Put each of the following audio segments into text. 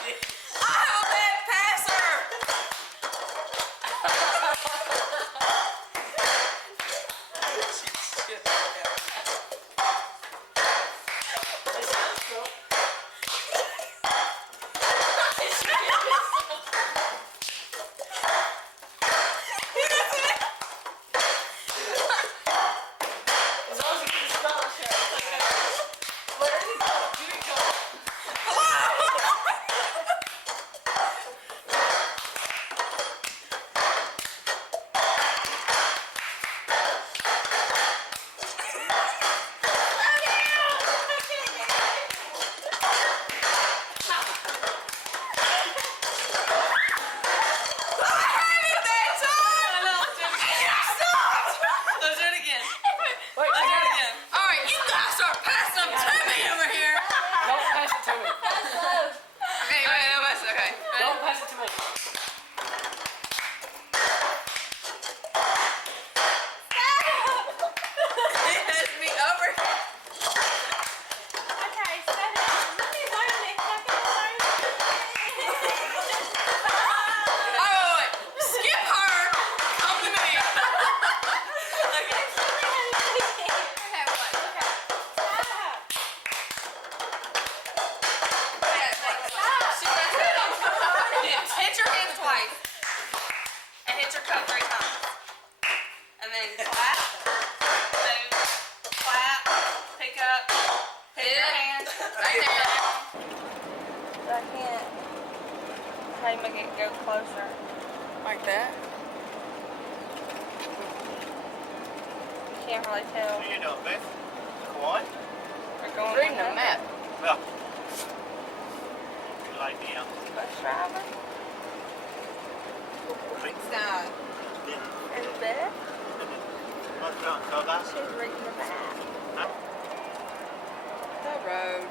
I'm a bad passer. Make it go closer. Like that. You can't really tell. What are you doing, Beth? Quiet? We're going reading the map. Well, you lay down. Bus driver. Stop. And Beth. What's wrong, Coba? She's reading the map. Huh? The road.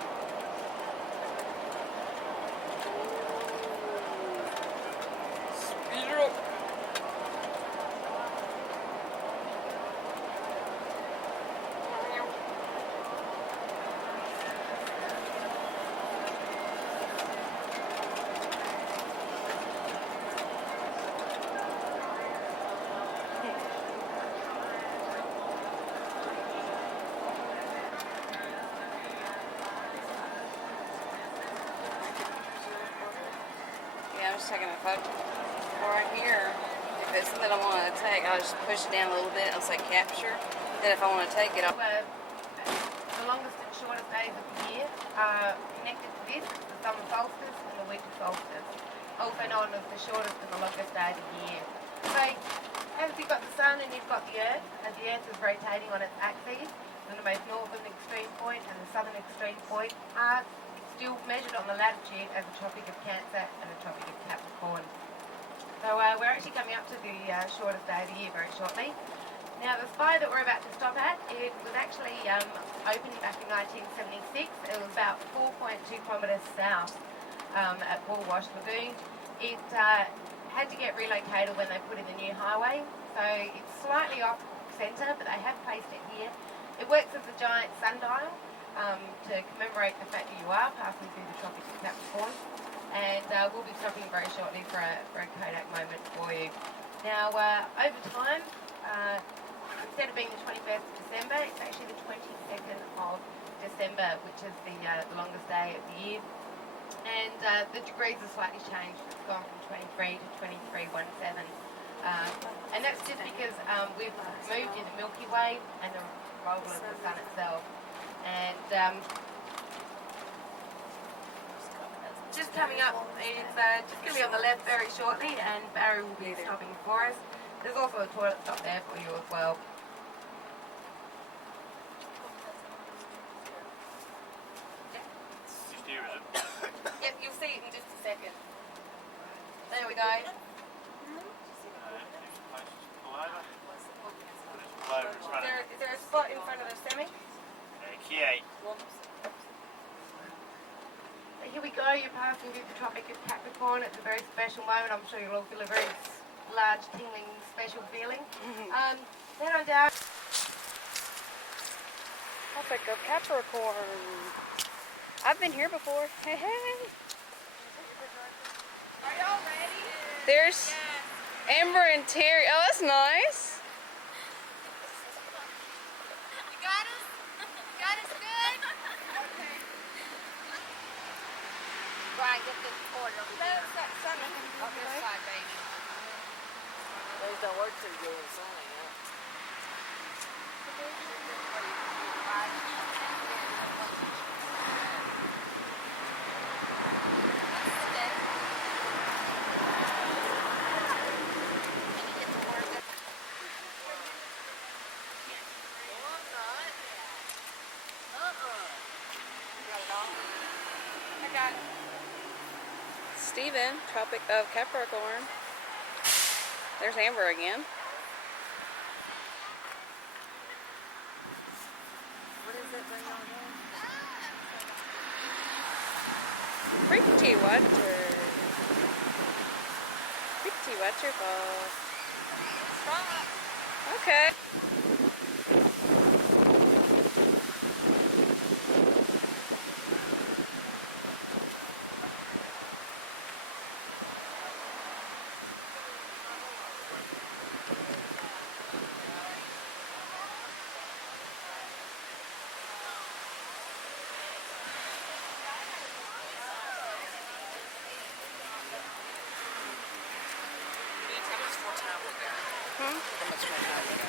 I'm just taking a photo right here. If it's something I want to take, I'll just push it down a little bit and say capture. Then if I want to take it, I'll... The longest and shortest days of the year are connected to this, the summer solstice and the winter solstice, also known as the shortest and the longest day of the year. So, as you've got the sun and you've got the earth, and the earth is rotating on its axes, then the most northern extreme point and the southern extreme point are still measured on the latitude as the Tropic of Cancer and the Tropic of Capricorn. So we're actually coming up to the shortest day of the year very shortly. Now the spy that we're about to stop at, it was actually opened back in 1976. It was about 4.2 kilometres south at Woolwash Lagoon. It had to get relocated when they put in the new highway, so it's slightly off centre, but they have placed it here. It works as a giant sundial to commemorate the fact that you are passing through the Tropic of Capricorn, and we'll be stopping very shortly for a Kodak moment for you. Now, over time, instead of being the 21st of December, it's actually the 22nd of December, which is the longest day of the year. And the degrees have slightly changed. It's gone from 23 to 23.17. And that's just because we've moved in the Milky Way and the role of the sun itself. And just coming up, it's just going to be on the left very shortly, and Barry will be stopping for us. There's also a toilet stop there for you as well. Yep, you'll see it in just a second. There we go. Is there a spot in front of the semi? Okay. Here we go, you're passing through the Tropic of Capricorn. It's a very special moment. I'm sure you'll all feel a very large, tingling, special feeling. Head on down. Tropic of Capricorn. I've been here before. Hey, hey. There's Amber and Terry. Oh, that's nice. You got us? You got us good? Okay. Brian, get this cord over there. On this side, baby. Those don't work too good with sun, yeah. I got it. Steven, Tropic of Capricorn. There's Amber again. What is it going on there? Pretty water. Pretty waterfall. Okay.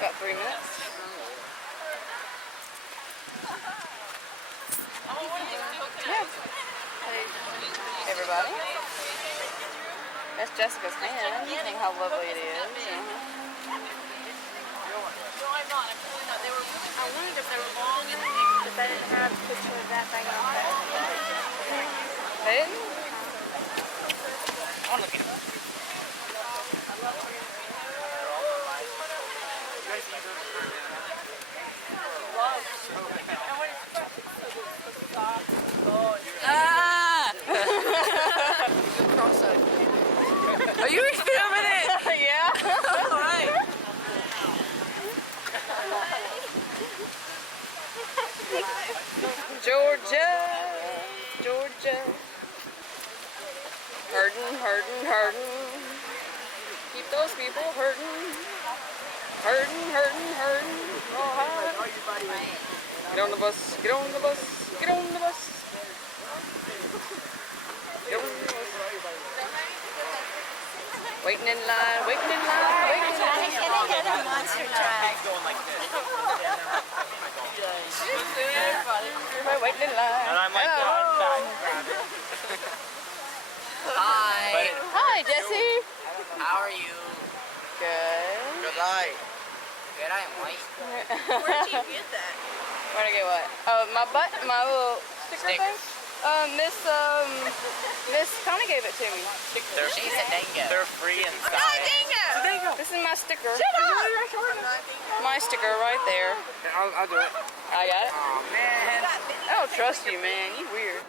About 3 minutes. Yeah. Hey, everybody. That's Jessica's hand. You think how lovely it is. No, I'm not. I'm really not. They were really. I wondered if they were long and if they didn't have a picture of that thing on there. Hey? Oh, look at it. Ah! Are you filming it? Yeah. Alright. Georgia. Georgia. Hurting, hurting, hurting. Keep those people hurting. Hurting, hurting, hurting. Oh, hi. Get on the bus, get on the bus, get on the bus. Get on the bus. Waiting in line, waiting in line, waiting in line. Can I get a monster truck? Going like this. Everybody waiting in line. And I might grab it. Hi. Hi, Jesse. How are you? Good. Good night. Good, I am white. Where'd you get that? Where'd I get what? Oh, my little sticker thing? Miss Connie gave it to me. She's a dingo. They're free inside. Dingo! This is my sticker. My sticker right there. I'll do it. I got it. Oh, man. I don't trust you, man. You weird.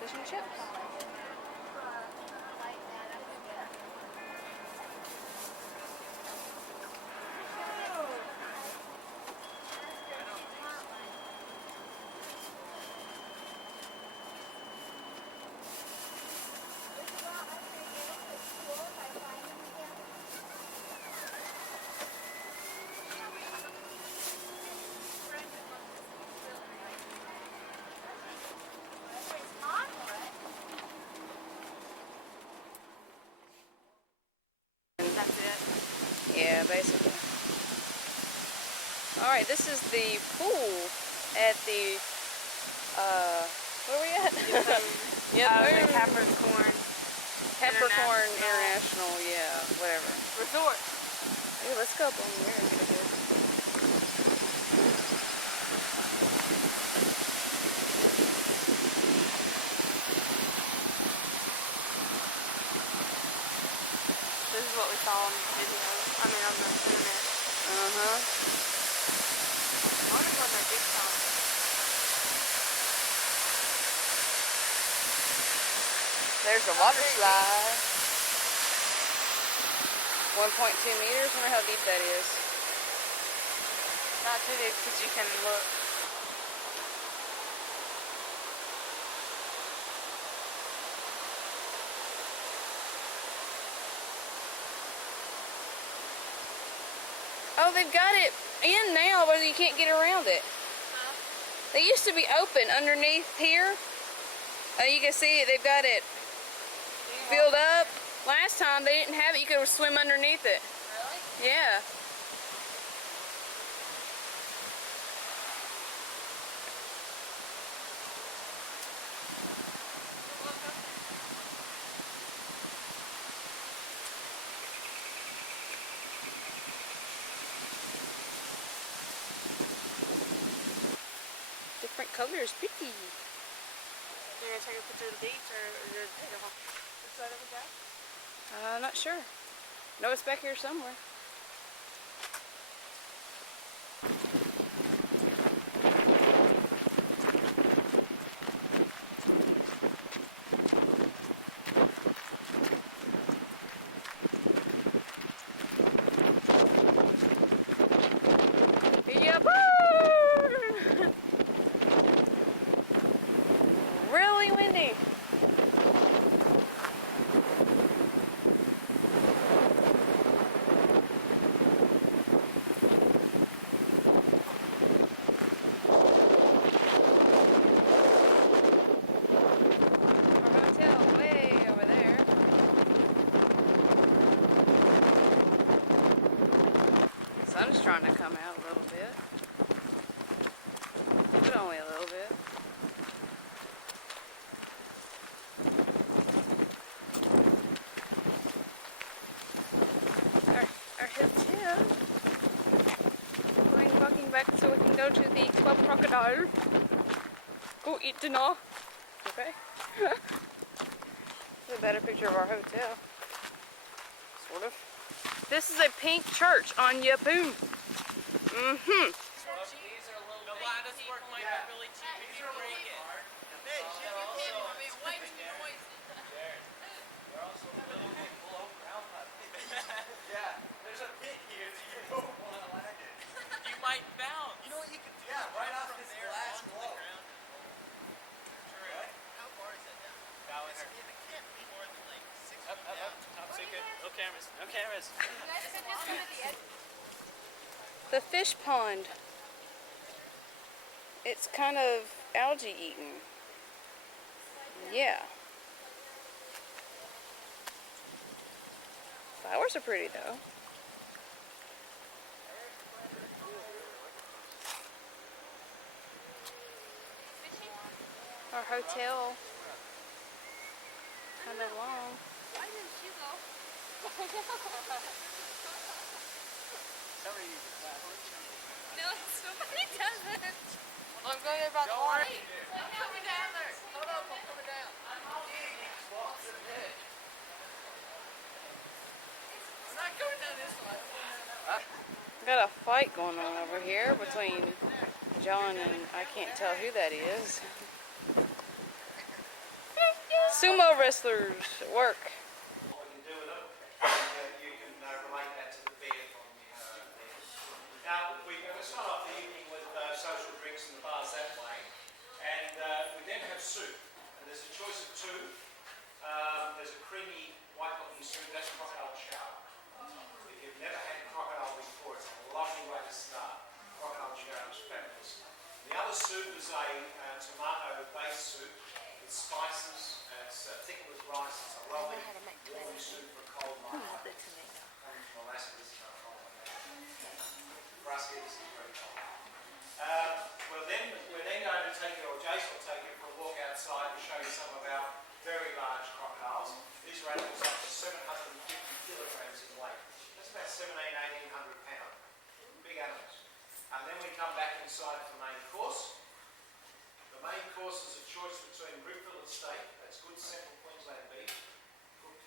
Fish and chips. Yeah, basically. Alright, this is the pool at the, where are we at? The YEPPOON. Capricorn. Capricorn International, yeah, whatever. Resort. Hey, let's go up on there and get a good. This is what we saw on the video. I mean, on the internet. Uh-huh. I wonder what their dick sounds. There's a water slide. 1.2 meters. Wonder how deep that is. Not too deep because you can look. Oh, they've got it in now, but you can't get around it. They used to be open underneath here. You can see it. They've got it filled up. Last time they didn't have it. You could swim underneath it. Really? Yeah. Different colors, pretty. You're going to take a picture of the beach or you're going to take it home? Which side of the back? Not sure. No, it's back here somewhere. YEPPOON! Really windy. Sun's trying to come out a little bit, but only a little bit. Our hotel. Walking back so we can go to the Club Crocodile. Go eat dinner. Okay. This is a better picture of our hotel. Sort of. This is a pink church on YEPPOON. Mm-hmm. You might bounce. You know what you could do? Yeah, right off this glass wall. True. How far is that down? It can't be more than like 6 feet down. Top secret. No cameras. No cameras. The fish pond. It's kind of algae eaten. Yeah. Flowers are pretty though. Our hotel. Kind of long. Why didn't she go? Somebody uses that. No, somebody doesn't. I'm going about the water. I'm coming down there. Hold up, I'm coming down. I'm not going down this way. Got a fight going on over here between John and I can't tell who that is. Sumo wrestlers at work. What you can do with them, you can relate that to the beer from there. Now, we're going to start off the evening with social drinks in the bars that way, and we then have soup. And there's a choice of two. There's a creamy white-looking soup, that's crocodile chowder. If you've never had crocodile before, it's a lovely way to start. Crocodile chowder is fabulous. The other soup is a tomato-based soup with spices. It's thick with rice. It's a lovely warm soup for a cold night. Coming from Alaska, this is not cold like that. For us here, this is very cold. We're then going to take you, or Jason will take you for a walk outside to show you some of our very large crocodiles. These are hand side for main course. The main course is a choice between Reef steak, that's good central Queensland beef, cooked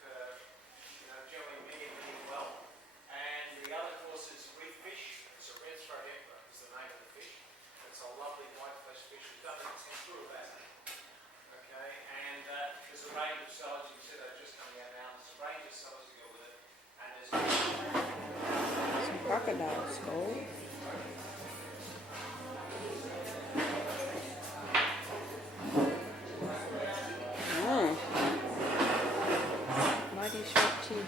generally medium well. And the other course is Reef fish. It's a red throat emperor is the name of the fish. It's a lovely white flesh fish. We've done a tempura of that. Okay, and there's a range of salads. You said they're just coming out now. There's a range of salads to go with it. And there's Some crocodile skull. Mighty sharp teeth.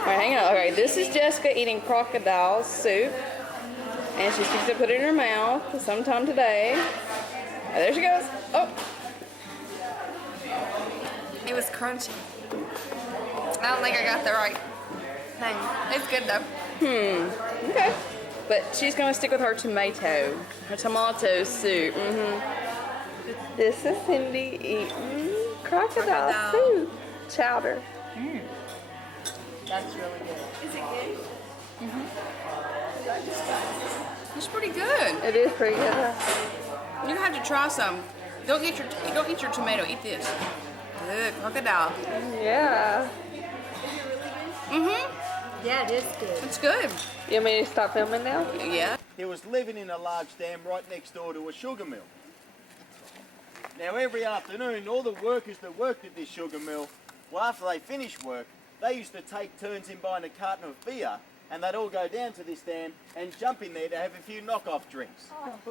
Alright, hang on. Okay, this is Jessica eating crocodile soup. And she's going to put it in her mouth sometime today. Oh, there she goes. Oh. It was crunchy. I don't think I got the right thing. It's good though. Okay. But she's going to stick with her tomato soup. This is Cindy eating crocodile soup. Chowder. That's really good. Is it good? It's pretty good. It is pretty good. You have to try some. Don't eat your tomato. Eat this. Good crocodile. Yeah. Yeah, it is good. It's good. You want me to stop filming now? Yeah. He was living in a large dam right next door to a sugar mill. Now every afternoon, all the workers that worked at this sugar mill, well, after they finished work, they used to take turns in buying a carton of beer, and they'd all go down to this dam and jump in there to have a few knockoff drinks,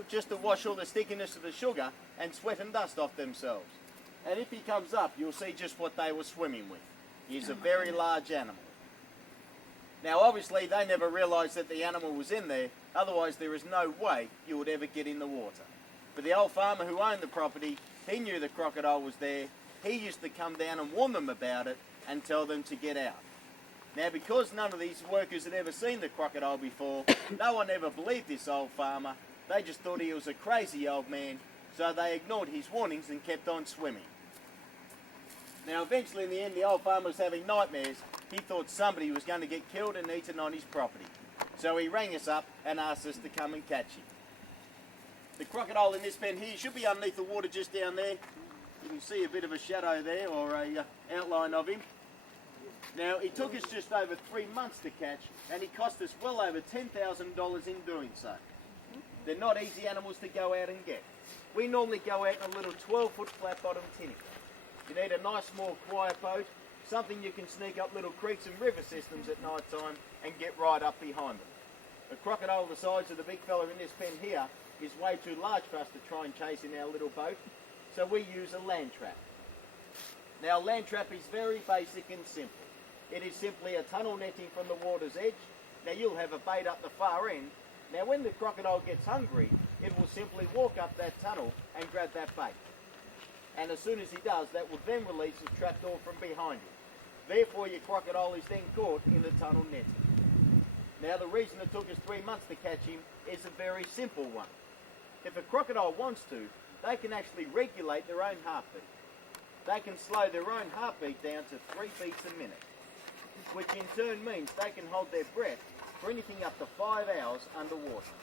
just to wash all the stickiness of the sugar and sweat and dust off themselves. And if he comes up, you'll see just what they were swimming with. He's a very large animal. Now obviously they never realised that the animal was in there, otherwise there is no way you would ever get in the water. But the old farmer who owned the property, he knew the crocodile was there. He used to come down and warn them about it and tell them to get out. Now because none of these workers had ever seen the crocodile before, no one ever believed this old farmer. They just thought he was a crazy old man, so they ignored his warnings and kept on swimming. Now eventually in the end the old farmer was having nightmares. He thought somebody was going to get killed and eaten on his property. So he rang us up and asked us to come and catch him. The crocodile in this pen here should be underneath the water just down there. You can see a bit of a shadow there, or a outline of him. Now it took us just over 3 months to catch, and it cost us well over $10,000 in doing so. They're not easy animals to go out and get. We normally go out in a little 12-foot flat-bottom tinny. You need a nice small quiet boat, something you can sneak up little creeks and river systems at night time and get right up behind them. A crocodile the size of the big fella in this pen here is way too large for us to try and chase in our little boat, so we use a land trap. Now a land trap is very basic and simple. It is simply a tunnel netting from the water's edge. Now you'll have a bait up the far end. Now when the crocodile gets hungry, it will simply walk up that tunnel and grab that bait. And as soon as he does, that will then release his trapdoor from behind him. Therefore your crocodile is then caught in the tunnel netting. Now the reason it took us 3 months to catch him is a very simple one. If a crocodile wants to, they can actually regulate their own heartbeat. They can slow their own heartbeat down to 3 beats a minute, which in turn means they can hold their breath for anything up to 5 hours underwater.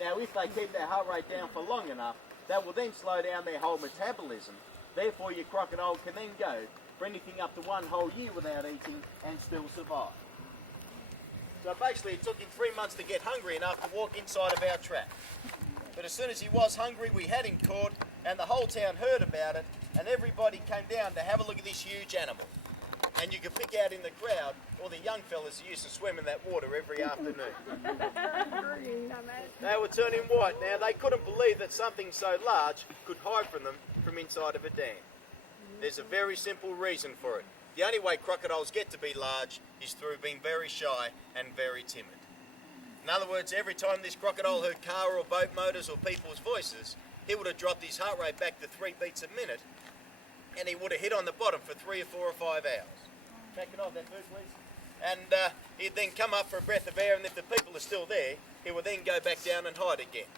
Now if they keep their heart rate down for long enough, that will then slow down their whole metabolism. Therefore your crocodile can then go for anything up to 1 whole year without eating and still survive. So basically it took him 3 months to get hungry enough to walk inside of our trap. But as soon as he was hungry, we had him caught, and the whole town heard about it, and everybody came down to have a look at this huge animal. And you could pick out in the crowd all the young fellas who used to swim in that water every afternoon. They were turning white. Now they couldn't believe that something so large could hide from them from inside of a dam. There's a very simple reason for it. The only way crocodiles get to be large is through being very shy and very timid. In other words, every time this crocodile heard car or boat motors or people's voices, he would have dropped his heart rate back to 3 beats a minute, and he would have hit on the bottom for 3 or 4 or 5 hours. Back it off that food, please. And he'd then come up for a breath of air, and if the people are still there, he would then go back down and hide again.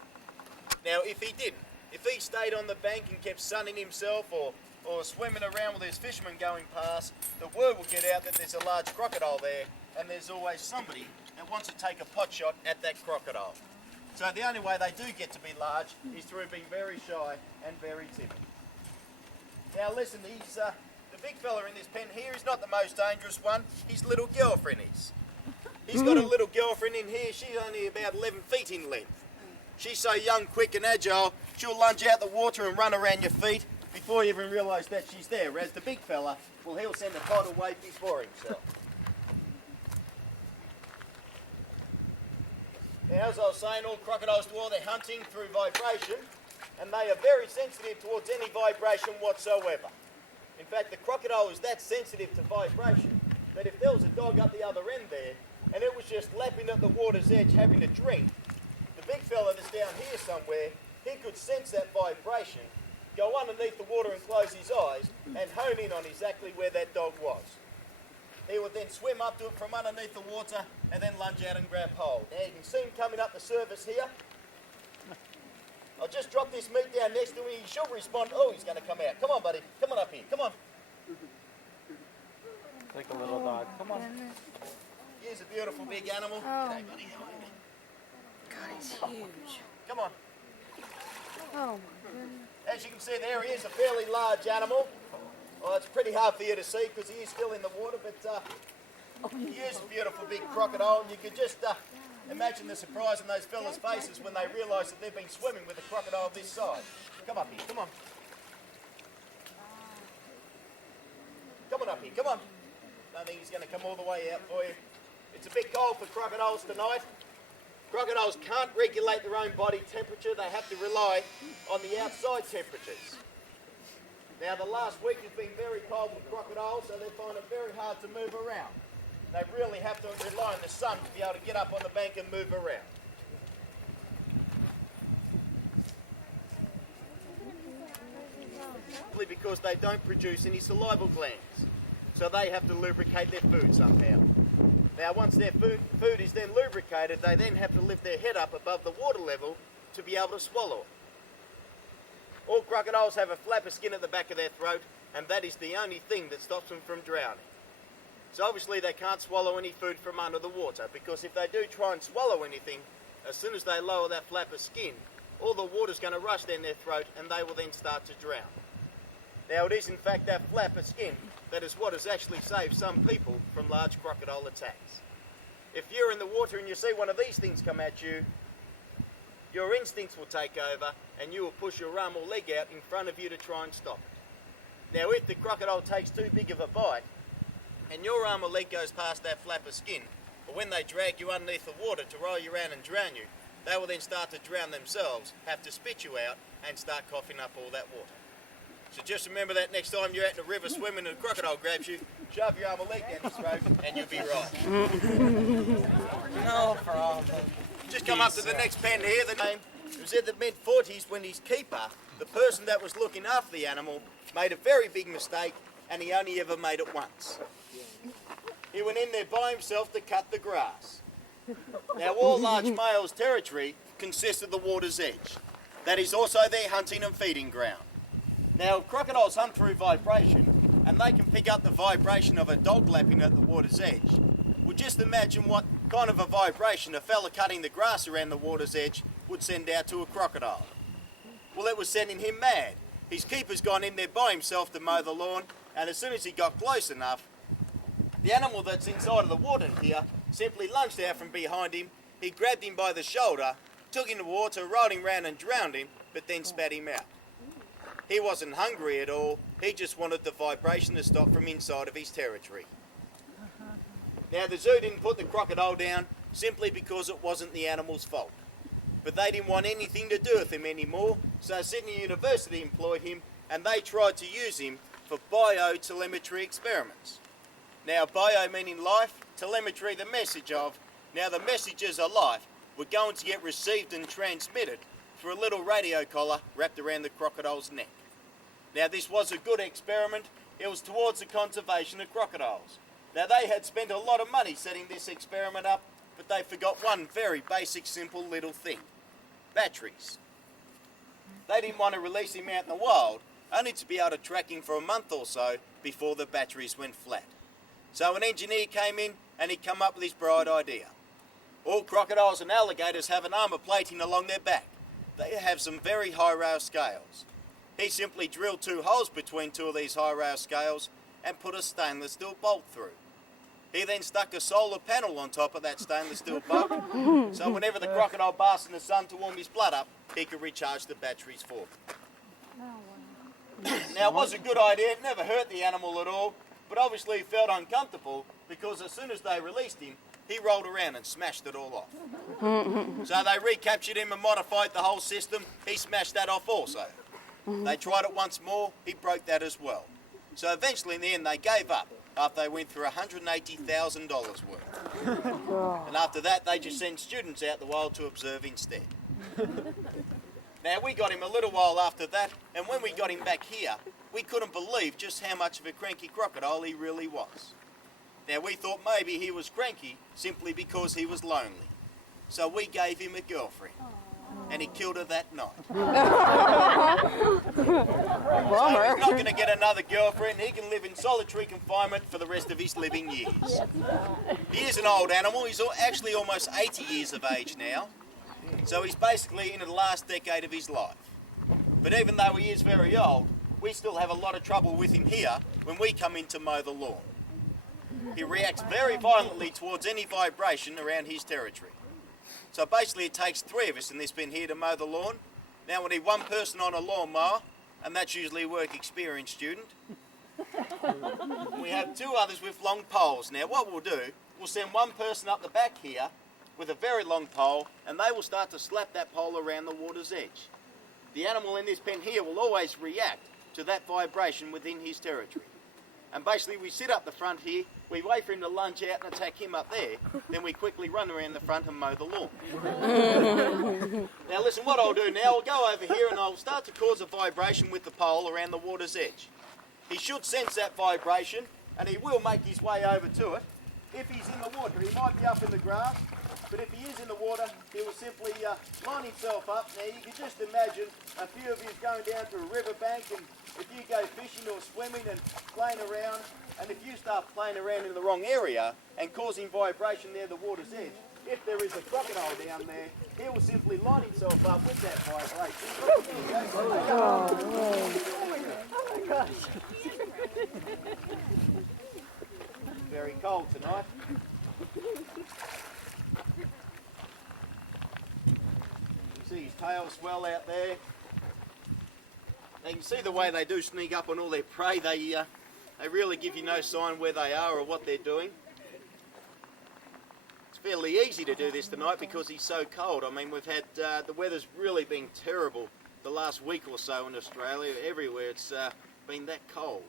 Now, if he didn't, if he stayed on the bank and kept sunning himself or or swimming around with there's fishermen going past, the word will get out that there's a large crocodile there, and there's always somebody that wants to take a pot shot at that crocodile. So the only way they do get to be large is through being very shy and very timid. Now listen, the big fella in this pen here is not the most dangerous one. His little girlfriend is. He's got a little girlfriend in here. She's only about 11 feet in length. She's so young, quick and agile, she'll lunge out the water and run around your feet before you even realise that she's there. Whereas the big fella, well, he'll send a tidal wave before himself. Now, as I was saying, all crocodiles do all their hunting through vibration, and they are very sensitive towards any vibration whatsoever. In fact, the crocodile is that sensitive to vibration that if there was a dog up the other end there, and it was just lapping at the water's edge having a drink, the big fella that's down here somewhere, he could sense that vibration, go underneath the water and close his eyes, and hone in on exactly where that dog was. He would then swim up to it from underneath the water and then lunge out and grab hold. Now you can see him coming up the surface here. I'll just drop this meat down next to him. He should respond. Oh, he's going to come out. Come on, buddy. Come on up here. Come on. Like a little dog. Come on. Here's a beautiful big animal. G'day, buddy. How are you? God, he's huge. Come on. Oh my goodness. As you can see there, he is a fairly large animal. Well, it's pretty hard for you to see because he is still in the water, but he is a beautiful big crocodile. And you could just imagine the surprise on those fellas' faces when they realise that they've been swimming with a crocodile this size. Come up here, come on. Come on up here, come on. Don't think he's going to come all the way out for you. It's a bit cold for crocodiles tonight. Crocodiles can't regulate their own body temperature. They have to rely on the outside temperatures. Now, the last week has been very cold for crocodiles, so they find it very hard to move around. They really have to rely on the sun to be able to get up on the bank and move around. Simply because they don't produce any salival glands, so they have to lubricate their food somehow. Now, once their food is then lubricated, they then have to lift their head up above the water level to be able to swallow it. All crocodiles have a flap of skin at the back of their throat, and that is the only thing that stops them from drowning. So obviously they can't swallow any food from under the water, because if they do try and swallow anything, as soon as they lower that flap of skin, all the water's going to rush down their throat and they will then start to drown. Now, it is in fact that flap of skin that is what has actually saved some people from large crocodile attacks. If you're in the water and you see one of these things come at you, your instincts will take over and you will push your arm or leg out in front of you to try and stop it. Now, if the crocodile takes too big of a bite and your arm or leg goes past that flap of skin, or when they drag you underneath the water to roll you around and drown you, they will then start to drown themselves, have to spit you out and start coughing up all that water. So just remember that next time you're out in the river swimming and a crocodile grabs you, shove your arm or leg down his throat and you'll be right. No problem. Just come up to the next pen here. The name was in the mid-40s when his keeper, the person that was looking after the animal, made a very big mistake, and he only ever made it once. He went in there by himself to cut the grass. Now, all large males' territory consists of the water's edge. That is also their hunting and feeding ground. Now, crocodiles hunt through vibration, and they can pick up the vibration of a dog lapping at the water's edge. Well, just imagine what kind of a vibration a fella cutting the grass around the water's edge would send out to a crocodile. Well, it was sending him mad. His keeper's gone in there by himself to mow the lawn, and as soon as he got close enough, the animal that's inside of the water here simply lunged out from behind him. He grabbed him by the shoulder, took him to the water, rolled him round and drowned him, but then spat him out. He wasn't hungry at all. He just wanted the vibration to stop from inside of his territory. Now, the zoo didn't put the crocodile down simply because it wasn't the animal's fault. But they didn't want anything to do with him anymore, so Sydney University employed him and they tried to use him for biotelemetry experiments. Now, bio meaning life, telemetry the message of. Now, the messages of life were going to get received and transmitted through a little radio collar wrapped around the crocodile's neck. Now, this was a good experiment. It was towards the conservation of crocodiles. Now, they had spent a lot of money setting this experiment up, but they forgot one very basic, simple little thing: batteries. They didn't want to release him out in the wild only to be able to track him for a month or so before the batteries went flat. So an engineer came in and he come up with his bright idea. All crocodiles and alligators have an armour plating along their back. They have some very high rail scales. He simply drilled 2 holes between 2 of these high rail scales and put a stainless steel bolt through. He then stuck a solar panel on top of that stainless steel bolt, so whenever the crocodile basks in the sun to warm his blood up, he could recharge the batteries for him. Now, it was a good idea, it never hurt the animal at all, but obviously he felt uncomfortable because as soon as they released him, he rolled around and smashed it all off. So they recaptured him and modified the whole system. He smashed that off also. They tried it once more, he broke that as well. So eventually in the end they gave up after they went through $180,000 worth. And after that they just sent students out the wild to observe instead. Now we got him a little while after that, and when we got him back here, we couldn't believe just how much of a cranky crocodile he really was. Now we thought maybe he was cranky simply because he was lonely. So we gave him a girlfriend. And he killed her that night. So he's not going to get another girlfriend. He can live in solitary confinement for the rest of his living years. He is an old animal. He's actually almost 80 years of age now. So he's basically in the last decade of his life. But even though he is very old, we still have a lot of trouble with him here when we come in to mow the lawn. He reacts very violently towards any vibration around his territory. So basically it takes 3 of us in this bin here to mow the lawn. Now we need 1 person on a lawnmower, and that's usually a work experience student. We have 2 others with long poles. Now what we'll do, we'll send 1 person up the back here with a very long pole, and they will start to slap that pole around the water's edge. The animal in this pen here will always react to that vibration within his territory. And basically we sit up the front here, we wait for him to lunge out and attack him up there, then we quickly run around the front and mow the lawn. Now listen, what I'll do now, I'll go over here and I'll start to cause a vibration with the pole around the water's edge. He should sense that vibration and he will make his way over to it. If he's in the water, he might be up in the grass, but if he is in the water, he will simply line himself up. Now you can just imagine a few of you going down to a riverbank, and if you go fishing or swimming and playing around, and if you start playing around in the wrong area and causing vibration near the water's edge, if there is a crocodile down there, he will simply line himself up with that vibration. Oh my gosh. Very cold tonight. You see his tail swell out there. You can see the way they do sneak up on all their prey. They really give you no sign where they are or what they're doing. It's fairly easy to do this tonight because he's so cold. I mean, we've had, the weather's really been terrible the last week or so in Australia. Everywhere it's been that cold.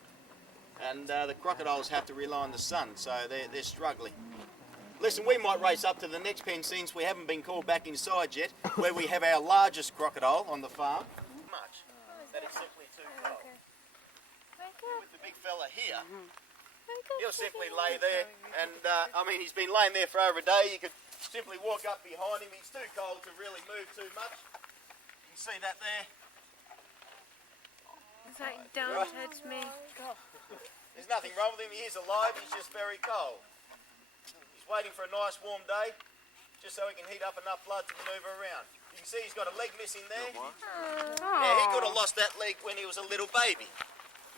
And the crocodiles have to rely on the sun, so they're struggling. Listen, we might race up to the next pen since we haven't been called back inside yet, where we have our largest crocodile on the farm. Much. That is simply too cold. With the big fella here, he'll simply lay there, and I mean, he's been laying there for over a day. You could simply walk up behind him. He's too cold to really move too much. You can see that there. It's like, don't touch me. There's nothing wrong with him. He is alive. He's just very cold. He's waiting for a nice warm day, just so he can heat up enough blood to manoeuvre around. You can see he's got a leg missing there. Now, he could have lost that leg when he was a little baby.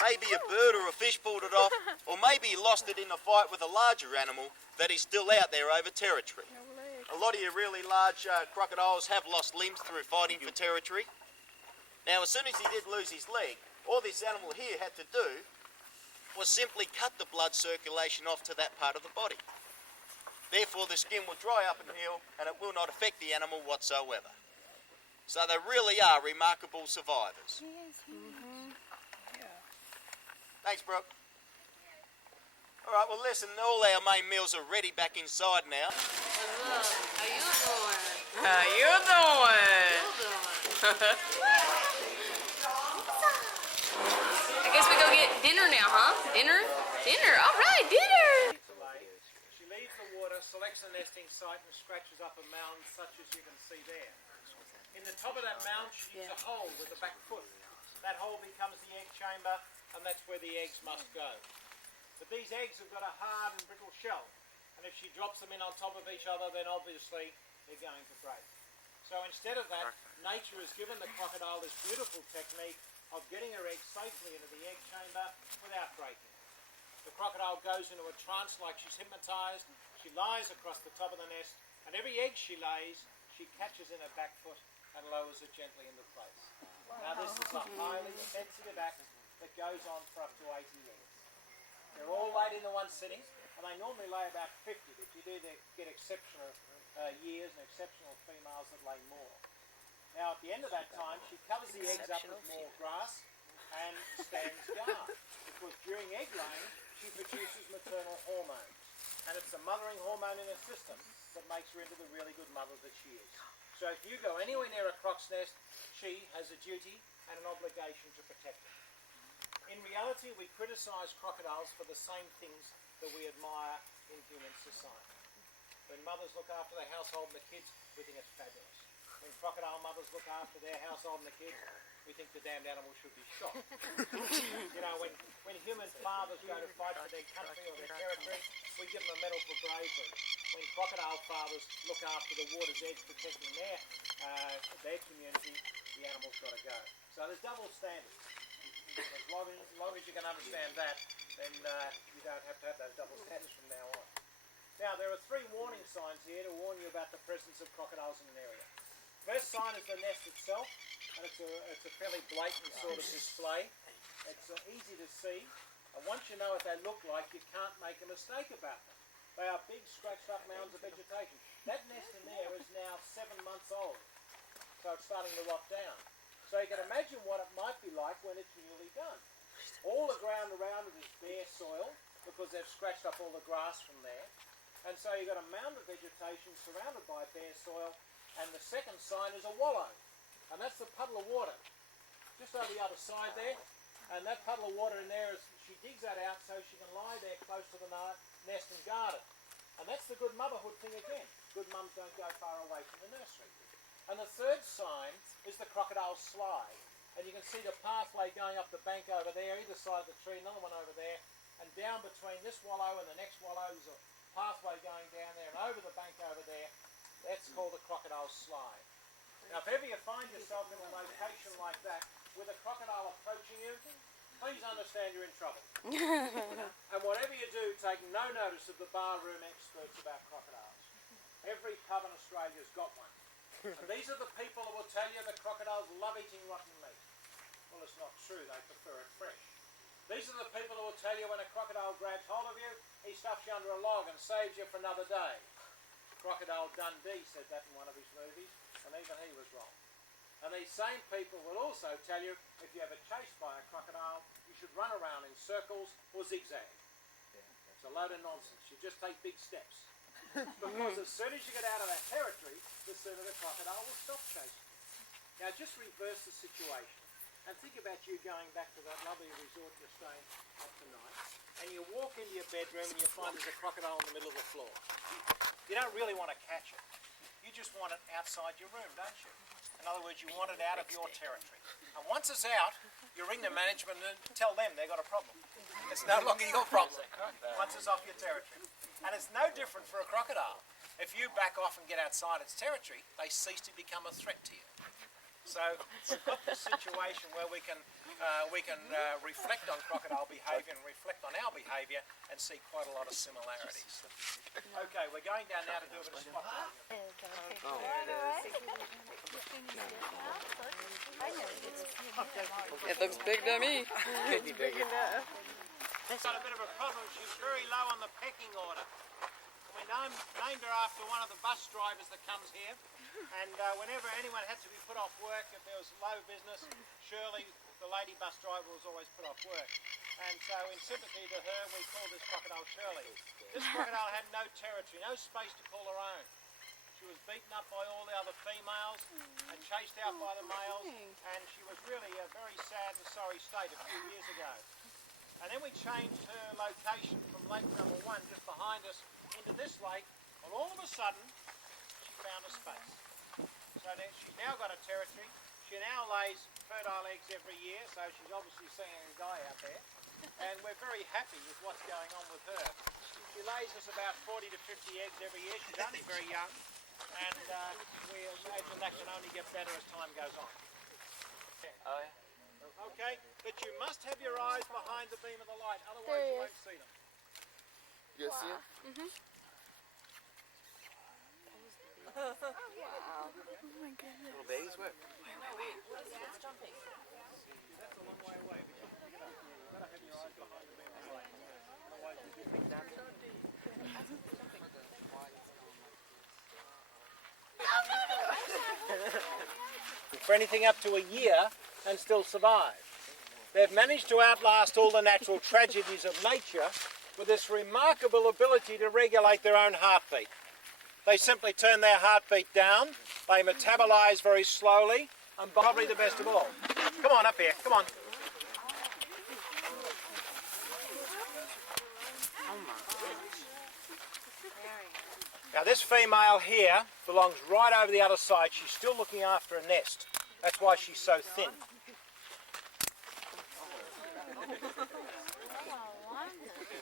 Maybe a bird or a fish pulled it off, or maybe he lost it in a fight with a larger animal that is still out there over territory. A lot of your really large crocodiles have lost limbs through fighting for territory. Now, as soon as he did lose his leg, all this animal here had to do was simply cut the blood circulation off to that part of the body. Therefore, the skin will dry up and heal, and it will not affect the animal whatsoever. So they really are remarkable survivors. Thanks, Brooke. All right, well, listen, all our main meals are ready back inside now. How you doing? How you doing? I guess we go get dinner now, huh? Dinner? Dinner. All right, dinner. She leaves the water, selects a nesting site, and scratches up a mound such as you can see there. In the top of that mound, she digs a hole with the back foot. that hole becomes the egg chamber, and that's where the eggs must go. But these eggs have got a hard and brittle shell, and if she drops them in on top of each other, then obviously they're going to break. So instead of that, nature has given the crocodile this beautiful technique of getting her eggs safely into the egg chamber without breaking. The crocodile goes into a trance like she's hypnotised. She lies across the top of the nest, and every egg she lays, she catches in her back foot and lowers it gently into place. Now this is a highly sensitive act that goes on for up to 80 eggs. They're all laid into one sitting, and they normally lay about 50, but you do get exceptional years and exceptional females that lay more. Now at the end of that time, she covers the eggs up with more grass and stands guard, because during egg laying, she produces maternal hormones, and it's the mothering hormone in her system that makes her into the really good mother that she is. So if you go anywhere near a croc's nest, she has a duty and an obligation to protect it. In reality, we criticise crocodiles for the same things that we admire in human society. When mothers look after their household and the kids, we think it's fabulous. When crocodile mothers look after their household and the kids, we think the damned animal should be shot. You know, when human fathers go to fight for their country or their territory, we give them a medal for bravery. When crocodile fathers look after the water's edge, protecting their community, the animal's got to go. So there's double standards. As long as you can understand that, then you don't have to have those double standards from now on. Now, there are 3 warning signs here to warn you about the presence of crocodiles in an area. First sign is the nest itself, and it's a fairly blatant sort of display. It's easy to see, and once you know what they look like, you can't make a mistake about them. They are big, scratched up mounds of vegetation. That nest in there is now 7 months old, so it's starting to rot down. So you can imagine what it might be like when it's newly done. All the ground around it is bare soil, because they've scratched up all the grass from there. And so you've got a mound of vegetation surrounded by bare soil, and the second sign is a wallow. And that's the puddle of water, just over the other side there. And that puddle of water in there, she digs that out so she can lie there close to the nest and guard it. And that's the good motherhood thing again. Good mums don't go far away from the nursery. And the third sign is the crocodile slide. And you can see the pathway going up the bank over there, either side of the tree, another one over there. And down between this wallow and the next wallow, there's a pathway going down there and over the bank over there. That's called the crocodile slide. Now, if ever you find yourself in a location like that with a crocodile approaching you, please understand you're in trouble. And whatever you do, take no notice of the barroom experts about crocodiles. Every pub in Australia's got one. And these are the people who will tell you that crocodiles love eating rotten meat. Well, it's not true. They prefer it fresh. These are the people who will tell you when a crocodile grabs hold of you, he stuffs you under a log and saves you for another day. Crocodile Dundee said that in one of his movies, and even he was wrong. And these same people will also tell you if you're ever chased by a crocodile, you should run around in circles or zigzag. It's a load of nonsense. You just take big steps. Because as soon as you get out of that territory, the sooner the crocodile will stop chasing. Now just reverse the situation and think about you going back to that lovely resort you're staying at tonight, and you walk into your bedroom and you find there's a crocodile in the middle of the floor. You don't really want to catch it. You just want it outside your room, don't you? In other words, you want it out of your territory. And once it's out, you ring the management and tell them they've got a problem. It's no longer your problem once it's off your territory. And it's no different for a crocodile. If you back off and get outside its territory, they cease to become a threat to you. So we've got this situation where we can reflect on crocodile behaviour and reflect on our behaviour and see quite a lot of similarities. Okay, we're going down now to do a bit of spot cleaning. It looks big to me. She's got a bit of a problem. She's very low on the pecking order. We named her after one of the bus drivers that comes here, and whenever anyone had to be put off work, if there was low business, Shirley, the lady bus driver, was always put off work. And so in sympathy to her, we call this crocodile Shirley. This crocodile had no territory, no space to call her own. She was beaten up by all the other females and chased out by the males, and she was really a very sad and sorry state a few years ago. And then we changed her location from lake number 1, just behind us, into this lake, and all of a sudden, she found a space. So then she's now got a territory, She now lays fertile eggs every year, so she's obviously seeing a guy out there. And we're very happy with what's going on with her. She lays us about 40 to 50 eggs every year. She's only very young, and we imagine that can only get better as time goes on. Oh, yeah. Okay, but you must have your eyes behind the beam of the light, otherwise There he you is. won't see them. You guys see it? Little babies, what? That's a long way away, but you can pick it up. You've got to have your eyes behind the beam of the light. Otherwise you get picked up. For anything up to a year and still survive. They've managed to outlast all the natural tragedies of nature with this remarkable ability to regulate their own heartbeat. They simply turn their heartbeat down, they metabolize very slowly, and probably the best of all. Come on up here, come on. Now this female here belongs right over the other side. She's still looking after a nest. That's why she's so thin.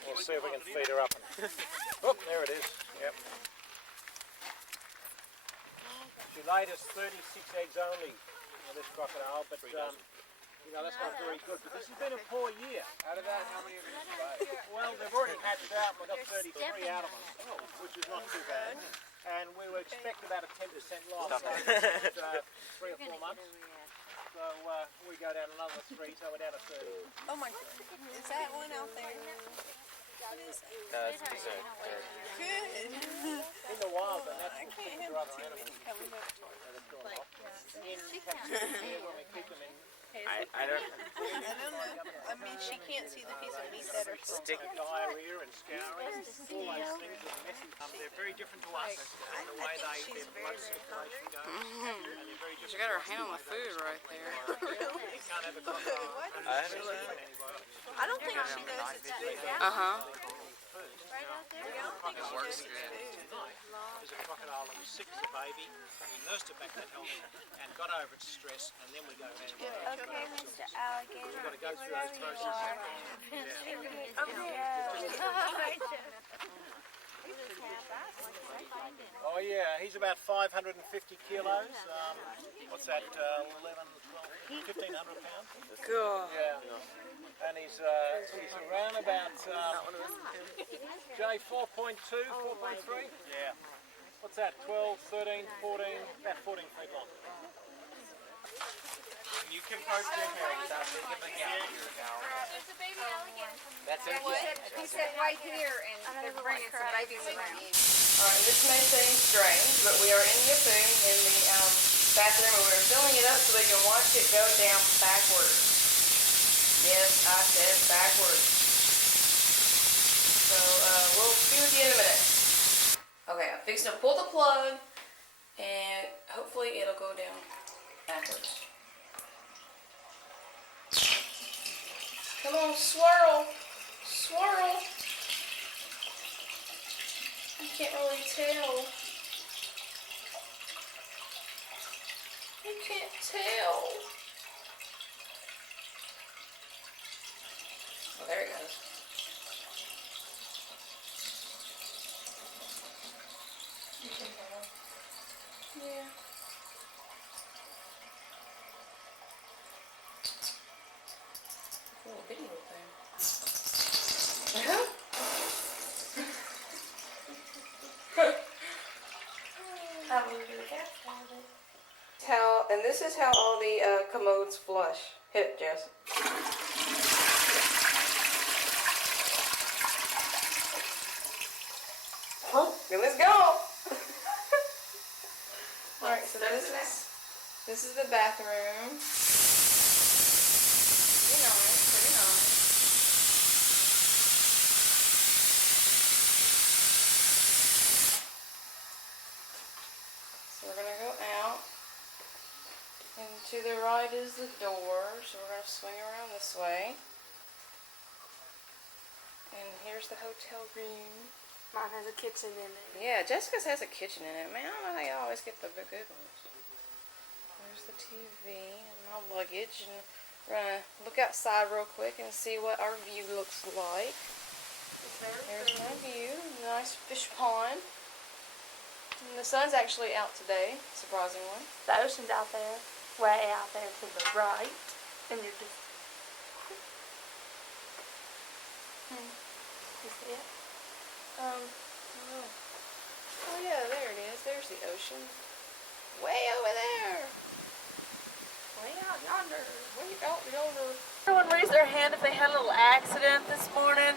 We'll see if we can feed her up. Oh, there it is. Yep. She laid us 36 eggs only, this crocodile, but you know, that's not very good. But this has been a poor year. Out of that, how many of you survived? Well, they've already hatched out, and we've got 33 out of them, which is not too bad. And we would expect about a 10% loss over 3 or 4 months. So we go down another 3, so we're down to 30. Oh my God. Is that one out there? What is it? It's Good. In the wild, the I natural can't things have are other too animals. many coming up. In captivity, when we keep them in I don't. I don't know. I mean, she can't see the piece of meat that are still Stick. diarrhea and scouring, all those things are messy. They're very different to us in the way their blood circulation goes. And they're very different. She got her hand on the food right there. You can't have a crocodile I understand. antibiotics. I don't think she knows it's food. Uh-huh. I don't think she knows it's food. There's a crocodile that was sick as a baby. We nursed it back to health and got over its stress, and then we go around. Okay, Mr. Alligator. We've got to go through those processes. Oh yeah, he's about 550 kilos. What's that? 11, 12, 1,500 pounds. Cool. Yeah. And he's around about J 4.2, 4.3. Yeah. What's that? 12, 13, 14, about 14 feet long. You can part your hair without thinking of the alligator now. There's a baby alligator. That's it. He said right here, and they're bringing some babies around. Alright, this may seem strange, but we are in YEPPOON in the bathroom and we're filling it up so we can watch it go down backwards. Yes, I said backwards. So, we'll be with you in a minute. Okay, I'm fixing to pull the plug and hopefully it'll go down backwards. Come on, swirl! Swirl! You can't really tell. You can't tell. Oh, there it goes. You can tell. Yeah. Little bitty little thing. How, and this is how all the commodes flush. Hit it, Jess. And let's go. Alright, so this is the bathroom. Pretty nice, pretty nice. So we're gonna go out. And to the right is the door, so we're gonna swing around this way. And here's the hotel room. Mine has a kitchen in it. Yeah, Jessica's has a kitchen in it. Man, I don't know how you always get the good ones. There's the TV and my luggage, and we're gonna look outside real quick and see what our view looks like. There's my view, nice fish pond. And the sun's actually out today, surprisingly. The ocean's out there, way out there to the right, and you're just. You see it? Oh yeah, there it is. There's the ocean. Way over there. Way out yonder. Way out yonder. Everyone raised their hand if they had a little accident this morning.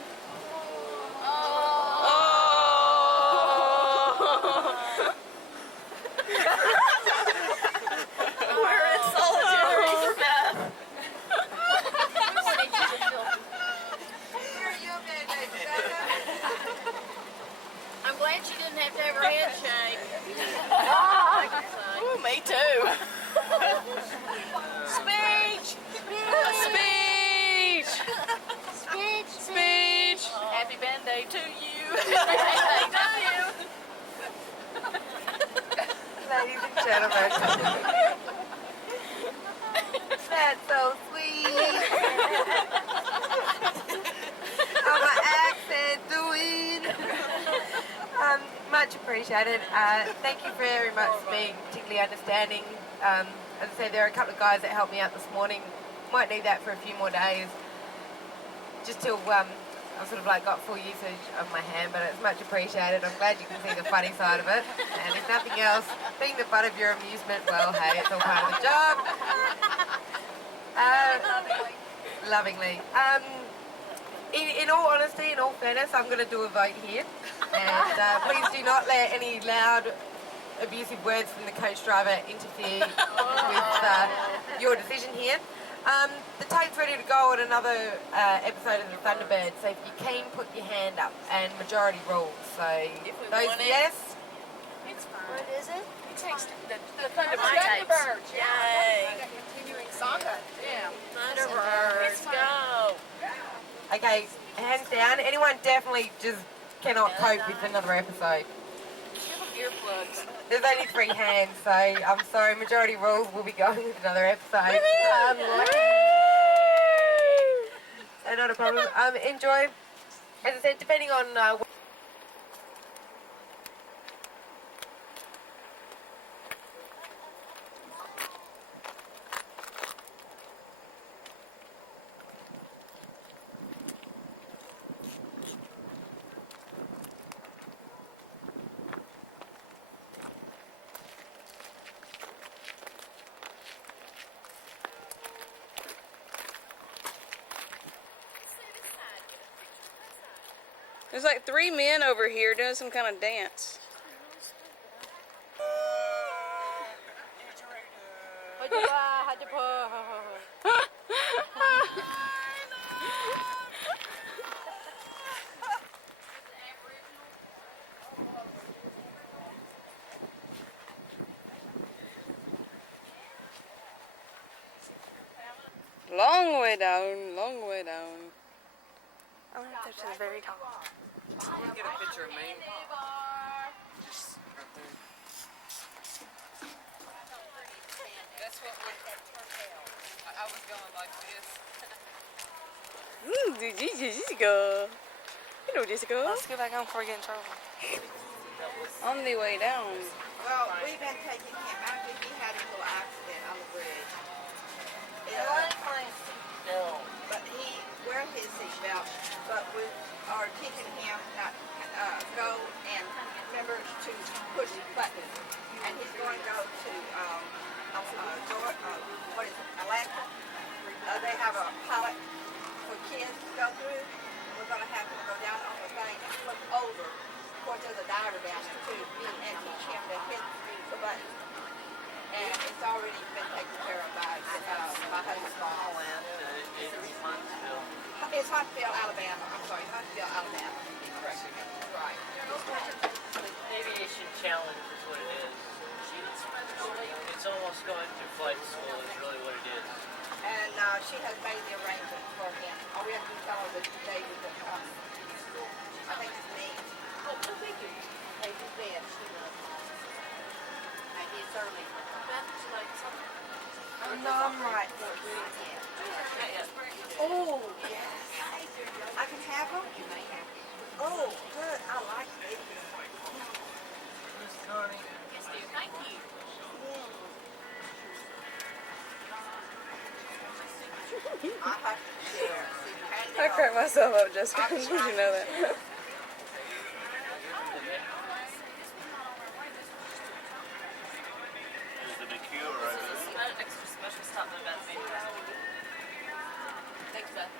We're in solidarity for Beth. I'm glad she didn't have to have her head shaved. Ooh, me too. Speech! Speech! Speech! Speech! Happy band day to you. Ladies and gentlemen. That's so sweet. How my accent doing? Much appreciated. Thank you very much for being particularly understanding. As I said, there are a couple of guys that helped me out this morning. Might need that for a few more days. Just till I sort of like got full usage of my hand, but it's much appreciated. I'm glad you can see the funny side of it. And if nothing else, being the butt of your amusement, well, hey, it's all part of the job. Lovingly. In all honesty, in all fairness, I'm going to do a vote here. And please do not let any loud, abusive words from the coach driver interfere with your decision here. The tape's ready to go on another episode of the Thunderbird, so if you're keen, put your hand up, and majority rules. So those yes. It's fine. What is it? It takes the Thunderbirds. Yay. Continuing saga. Yeah. Thunderbirds. Go. Okay, hands down. Anyone definitely just cannot cope with another episode. Earplugs. There's only 3 hands, so I'm sorry. Majority rules will be going with another episode. So not a problem. Enjoy. As I said, depending on. There's like 3 men over here doing some kind of dance. Long way down, long way down. I went up there to the very top. Someone get a picture of me. Just right there. That's what I was going like this. Jessica. Hello, Jessica. Let's go back home before we get in trouble. On the way down. Well, we've been taking him after he had a little accident on the bridge. But he wears his seatbelt, but we are teaching him not go and remember to push buttons. And he's going to go to what is it, Alaska? They have a pilot for kids to go through. We're going to have him go down on the thing and flip over. Of course, there's a diver down there too, and teach him to hit the button. And it's already been taken care of by my husband's mom. It's Huntsville, Alabama. I'm sorry, Huntsville, Alabama. Correct. Right. Aviation challenge is what it is. It's almost going to flight school is really what it is. And she has made the arrangements for him. All we have to do is tell her the day we can come. I think it's me. Oh, thank you. Hey, she's dead. Thank you. It's early. Oh, No, I'm right. Oh, yes. I can have them? Oh, good. I like it. thank you. I have to share. I cracked myself up, Jessica. Did you know that? There's the liqueur over there. Extra special stuff about me. Thanks, Beth.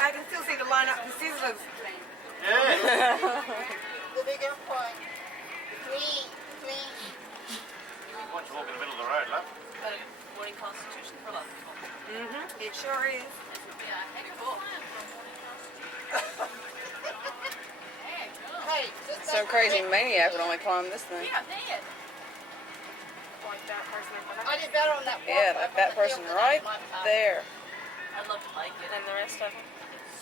I can still see the line up for Sizzlers. Yeah. The big airport. Green, green. Once you walk in the middle of the road, love. Got a morning constitution for a lot of people. Mm-hmm. It sure is. Yeah, hey, cool. Hey, just Some crazy maniac would only climb this thing. Yeah, did. Like that person in front of I did better on that walk. Yeah, like that person right there. I'd love to bike it. And the rest of them?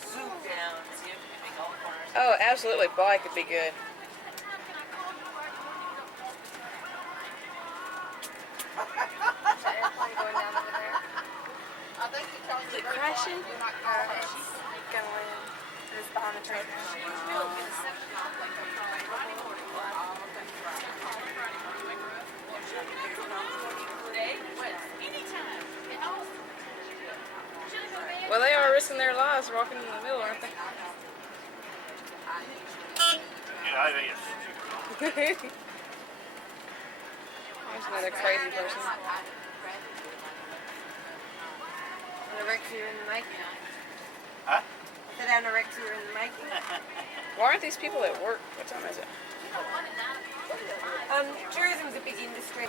Zoom down, see if you can make all the corners. Oh, absolutely. Bike would be good. There's an airplane going down over there. I think you're telling Is me it very crashing? quiet. You're not calling her. It's gonna land. It's behind the train. Well, they are risking their lives walking in the middle, aren't they? Get over here. There's another crazy person. Anorexia in the making. Huh? Said anorexia in the making. Why aren't these people at work? What time is it? Tourism's a big industry.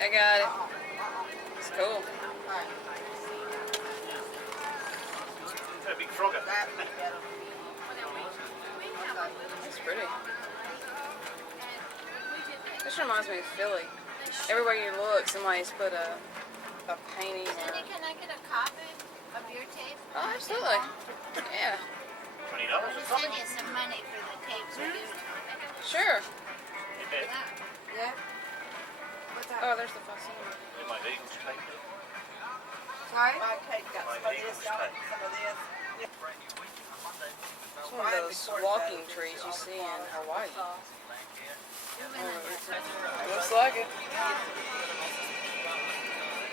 I got it. It's cool. A big frogger. It's pretty. This reminds me of Philly. Everywhere you look, somebody's put a painting. Cindy, can I get a copy of your tape? Oh, absolutely. Yeah. $20 Let or me send something. you some money for the tapes we're doing. Sure. You bet. Yeah. What's that? Oh, there's the Foxina. Get my Eagles tape. Sorry? My tape got My some of Eagles this, y'all, tape. some of this. It's one of those walking trees you see in Hawaii. Looks like it.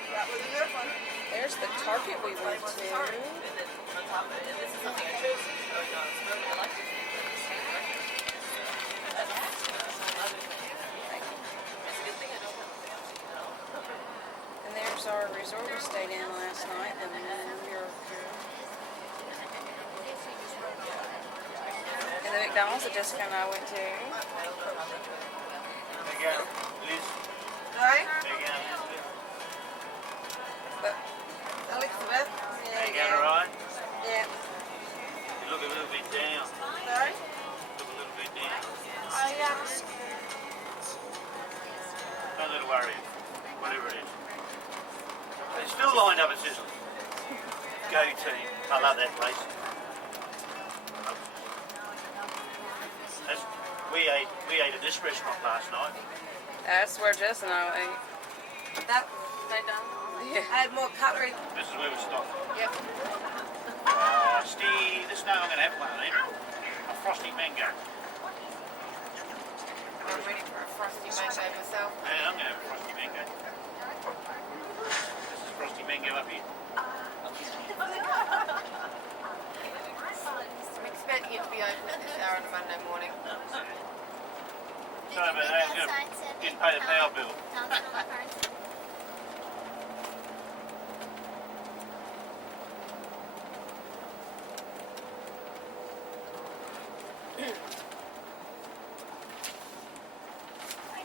That was a good one. There's the Target we went to. And then on top of it, and this is something I chose. Oh, no, it's really, I like this. And there's our resort we stayed in last night, the New York. And the McDonald's that Jessica and I went to. There you go, Liz. Sorry? There you go, Liz. But Elizabeth? There you go, all right? Yeah. You look a little bit down. Sorry? Look a little bit down. Oh, yeah. Don't let it worry you. Whatever it is. They're still lined up at Sizzle. Go team. I love that place. We ate at this restaurant last night. that's where Jess and I ate. That, They done? Yeah. add more cutlery. This is where we stopped. Yep. This no, I'm going to have one, eh? A frosty mango. I'm ready for a frosty mango myself. Yeah, I'm going to have a frosty mango. This is frosty mango up here. I'm expecting it to be open at this hour on a Monday morning. Sorry about that. Didn't pay the power bill.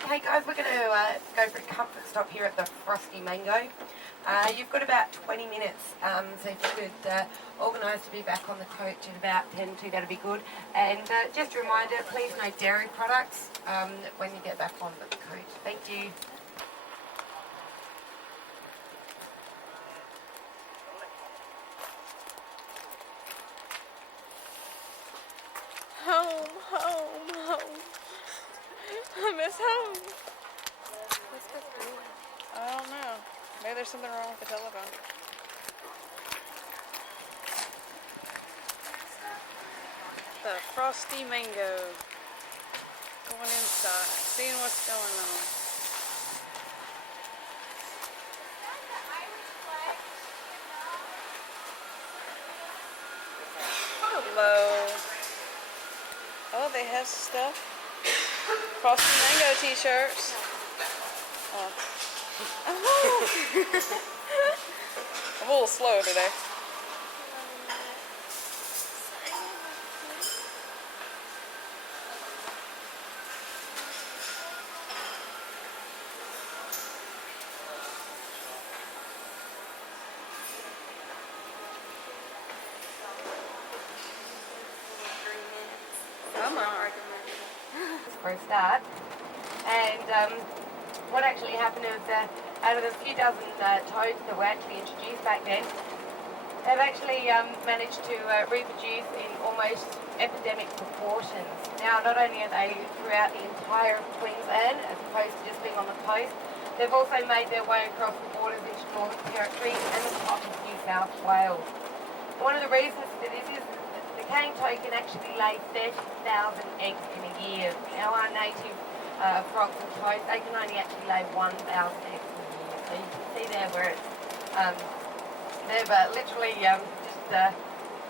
Hey guys, we're going to go for a comfort stop here at the Frosty Mango. You've got about 20 minutes, so if you could organise to be back on the coach at about 10 to, that'd be good. And just a reminder, please no dairy products when you get back on the coach. Thank you. Home, home, home. I miss home. I don't know. Maybe there's something wrong with the telephone. The Frosty Mango. Going inside, seeing what's going on. Hello. Oh, they have stuff. Frosty Mango t-shirts. Oh. I'm a little slow today. Come on. For a start. And what actually happened is that out of the few dozen toads that were actually introduced back then, they've actually managed to reproduce in almost epidemic proportions. Now, not only are they throughout the entire Queensland, as opposed to just being on the coast, they've also made their way across the borders into Northern Territory and the top of New South Wales. One of the reasons for this is the cane toad can actually lay 30,000 eggs in a year. Now, our native frogs and toads, they can only actually lay 1,000 eggs in a year. So you can see there where it's, they've literally just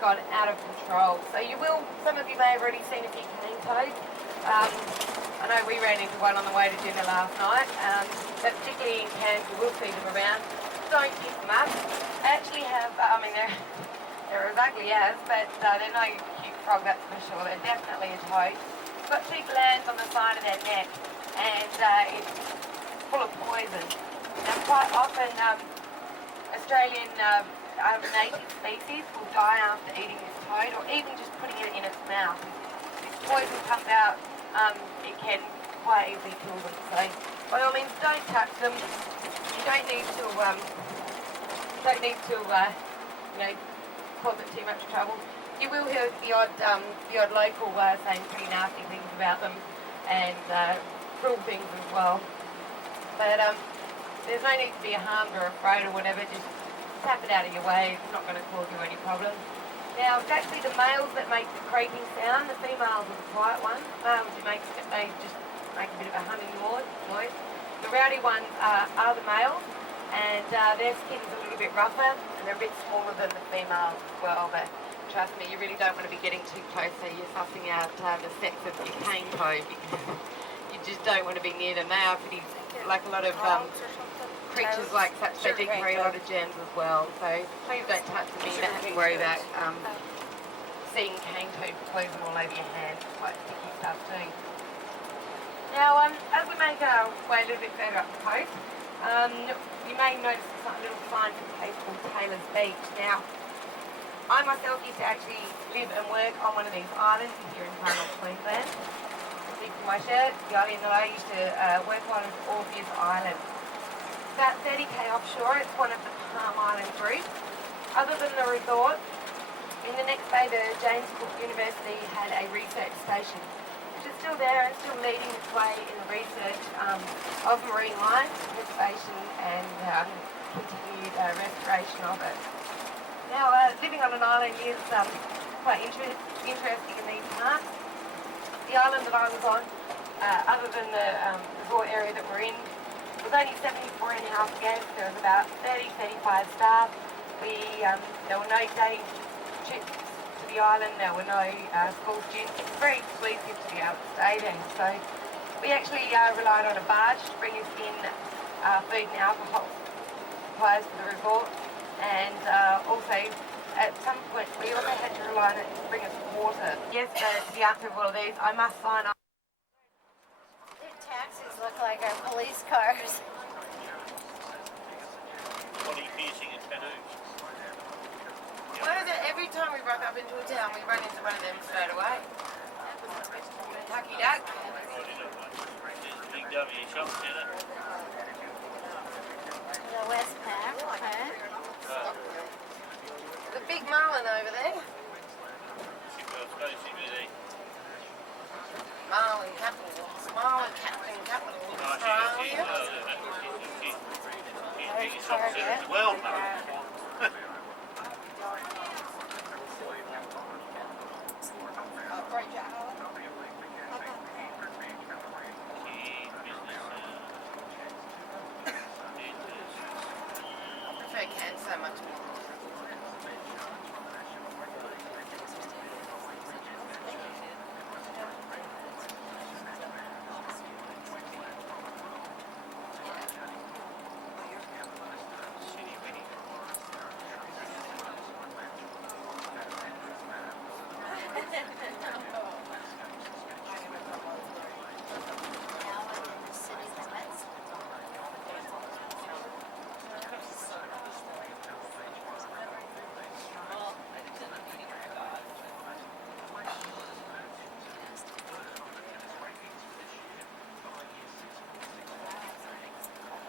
gone out of control. So you will, some of you may have already seen a few cane toads. I know we ran into one on the way to dinner last night, but particularly in Cairns, you will see them around. Don't pick them up. They actually have, I mean, they're as ugly as, but they're no cute frog, that's for sure. They're definitely a toad. They've got two glands on the side of their neck, and it's full of poison. Now, quite often, Australian native species will die after eating this toad, or even just putting it in its mouth. If this poison comes out, it can quite easily kill them. So, by all means, don't touch them. You don't need to, you know, cause it too much trouble. You will hear the odd local saying pretty nasty things about them, and cruel things as well. But there's no need to be alarmed or afraid or whatever. Just tap it out of your way. It's not going to cause you any problems. Now, it's actually the males that make the creaking sound. The females are the quiet ones. Males, they just make a bit of a humming noise. The rowdy ones are the males, and their skin's a little bit rougher, and they're a bit smaller than the females as well. But trust me, you really don't want to be getting too close, so you're sussing out the sex of your cane toad, because you just don't want to be near them. They are pretty, like a lot of creatures like such, they do carry a lot of germs as well. So please don't touch them. You don't have to worry about seeing cane toad poison all over your hands. It's quite sticky stuff too. Now, as we make our way a little bit further up the coast, you may notice a little sign from a place called Taylor's Beach. Now, I myself used to actually live and work on one of these islands here in far north Queensland. See from my shirt, the island that I used to work on is Orpheus Island. It's about 30k offshore. It's one of the Palm Island group. Other than the resort, in the next bay, the James Cook University had a research station, which is still there and still leading its way in the research of marine life, conservation, and continued restoration of it. Now, living on an island is quite interesting in these parts. The island that I was on, other than the resort area that we're in, was only 74 and a half guests. There was about 30-35 staff. There were no day trips to the island. There were no school students. It's very exclusive to be able to stay there. So We actually relied on a barge to bring us in food and alcohol supplies for the resort, and also at some point we also had to rely on it to bring us water. Yes, the outfit of all of these, I must sign up. Their taxis look like our police cars. Body piercing and tattoos. Why is it every time we rock up into a town we run into one of them straight away? Kentucky Duck. Right in it, mate. There's a big W shop centre. The Westpac, huh? The big marlin over there. Marlin capital. Marlin capital of Australia. Well, Great job. I prefer Cairns so much more.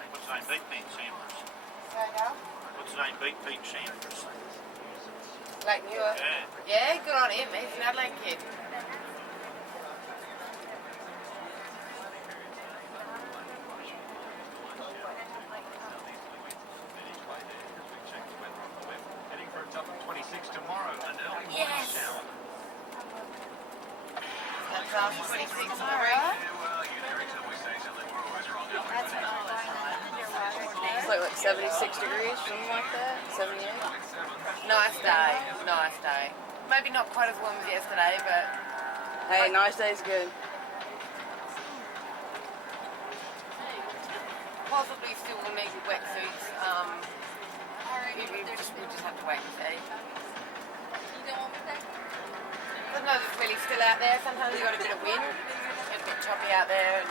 What's the name? Beat Sanders. What's the name? Beat Sanders. Like you are? Yeah, good on him. He's an Adelaide kid. Heading for a top 26 tomorrow, Manel. Yes. That's our 26 Alright. That's what I'm going on. It's like 76 degrees, something like that. 78. Nice day. Nice day. Maybe not quite as warm as yesterday, but Hey, nice day's good. possibly still will need wetsuits. We'll just have to wait and see. Sometimes it's really still out there. Sometimes you've got a bit of wind. It's a bit choppy out there. And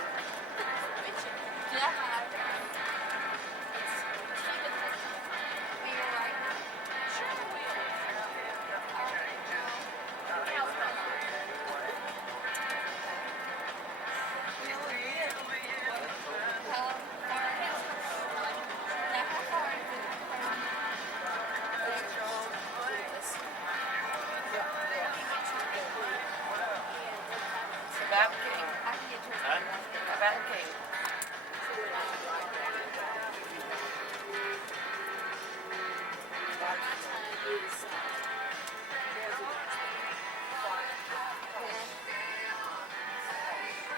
about king. About king.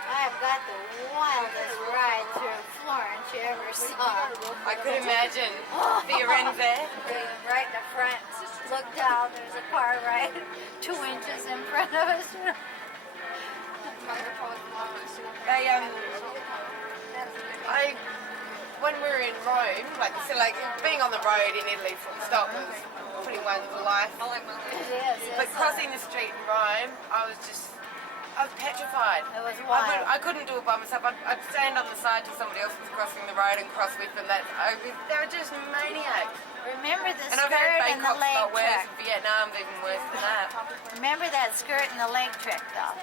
I've got the wildest ride through Florence you ever saw. I could imagine Firenze. Being right in the front, look down, there's a car right 2 inches in front of us. When we were in Rome, like being on the road in Italy full stop was pretty wonderful life. It is. But crossing the street in Rome, I was petrified. It was wild. I couldn't do it by myself. I'd stand on the side till somebody else was crossing the road and cross with them. They were just maniacs. Remember the And I've heard skirt and the Bangkok's a leg lot worse, trick. and Vietnam's even worse than that. Remember that skirt and the leg trick, though.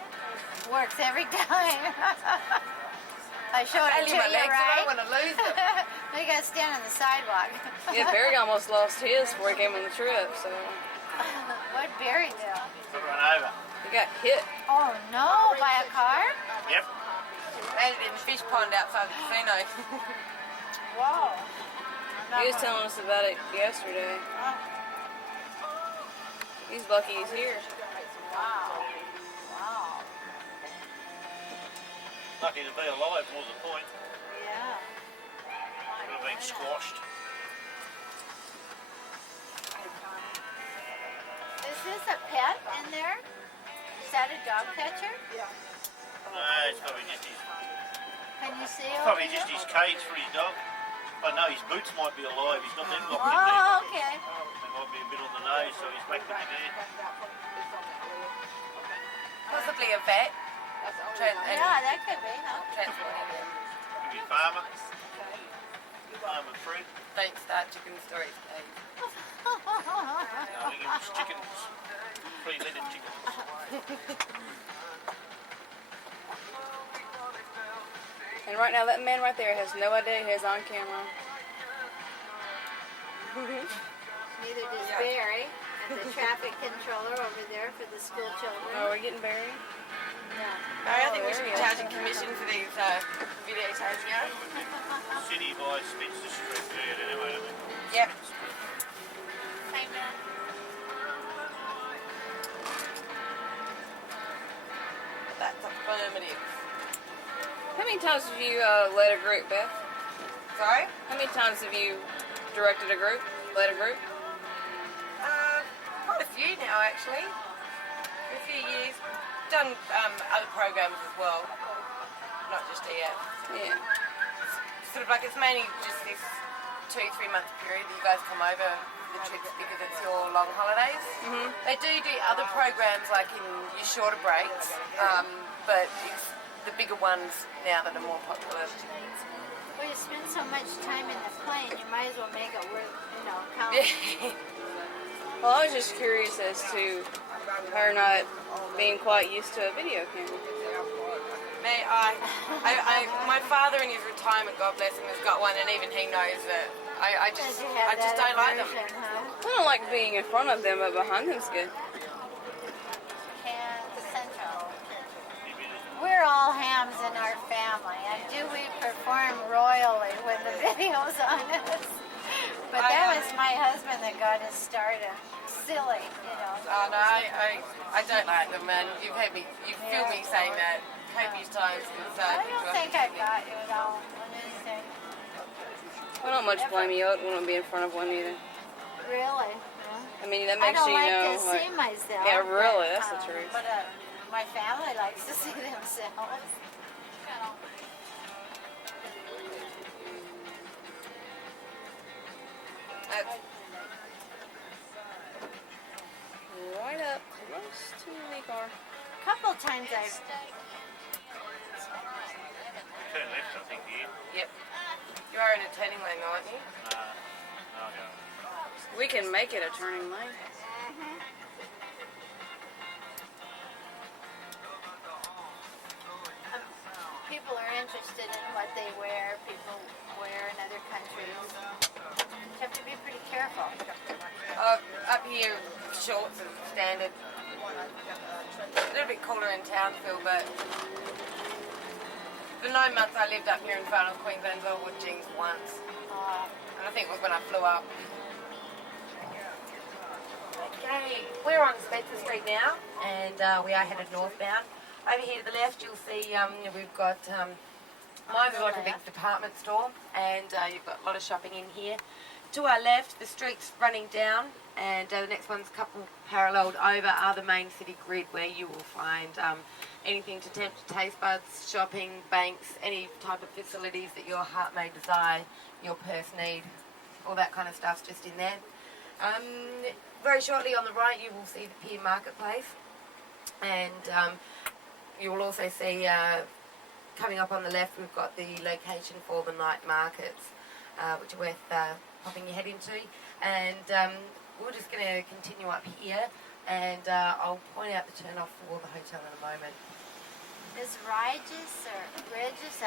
Works every time. I showed it to Only my you, legs, I right? don't want to lose them. We got to stand on the sidewalk. Yeah, Barry almost lost his before he came on the trip, so What Barry do? Run over. he got hit. Oh no, by a car? Yep. Landed in the fish pond outside the casino. Whoa. He was telling us about it yesterday. He's lucky he's here. Wow. Wow. Lucky to be alive was the point. Yeah. Would have been squashed. Is this a pet in there? Is that a dog catcher? No, it's probably just his Can you see over Probably here? just his cage for his dog. I know his boots might be alive. He's got them got pretty Oh, deep. okay. They might be a bit on the nose, so he's back with the bed. Possibly a vet. Yeah, that could be, huh? Transporting him. Maybe a farmer. Farmer Fred. Don't start chicken stories, please. I think it was chickens. 3-legged chickens. And right now, that man right there has no idea he's on camera. Neither does Barry, the traffic controller over there for the school children. Oh, we're getting buried? Yeah. I think we there should he be is. charging commission for these videotapes, you know? City by Spencer Street there, anyway, I think. Yep. Same man. That's affirmative. How many times have you led a group, Beth? Sorry? How many times have you directed a group, led a group? Quite a few now, actually. For a few years. Done other programs as well. Not just EF. Yeah. Sort of like it's mainly just this 2-3 month period that you guys come over the trips because it's your long holidays. Mhm. They do other programs like in your shorter breaks, but it's the bigger ones now that are more popular. Well, you spend so much time in the plane, you might as well make it worth, count. Well, I was just curious as to her not being quite used to a video camera. My father in his retirement, God bless him, has got one, and even he knows that I just don't like them. I don't like being in front of them, but behind them's good. Central. We're all hams in our family, and do we perform royally when the video's on us? But that was my husband that got us started. Silly, Oh no, I don't like them, and you've filmed me saying that copious times. I don't think I got you at all. I don't much blame you. I wouldn't be in front of one either. Really? I mean, that I makes don't you like know. to see myself. Yeah, really, but, that's the truth. But my family likes to see themselves. Right up close to the car. A couple times I've... Turn left, I think, here. Yep. You are in a turning lane, aren't you? Oh, no. We can make it a turning lane. People are interested in what they wear, people wear in other countries. You have to be pretty careful. Up here, shorts are standard. A little bit cooler in Townsville, but for 9 months I lived up here in Far North Queensland, so I wore jeans once. And I think it was when I flew up. Okay, we're on Spencer Street now, and we are headed northbound. Over here to the left, you'll see we've got, mine's like a big department store, and you've got a lot of shopping in here. To our left, the street's running down, and the next one's a couple paralleled over are the main city grid, where you will find anything to tempt your taste buds, shopping, banks, any type of facilities that your heart may desire, your purse need, all that kind of stuff's just in there. Very shortly on the right, you will see the Pier Marketplace, and you will also see, coming up on the left, we've got the location for the night markets, which are worth popping your head into. And we're just going to continue up here, and I'll point out the turn off for the hotel in a moment. Is Regis or Regis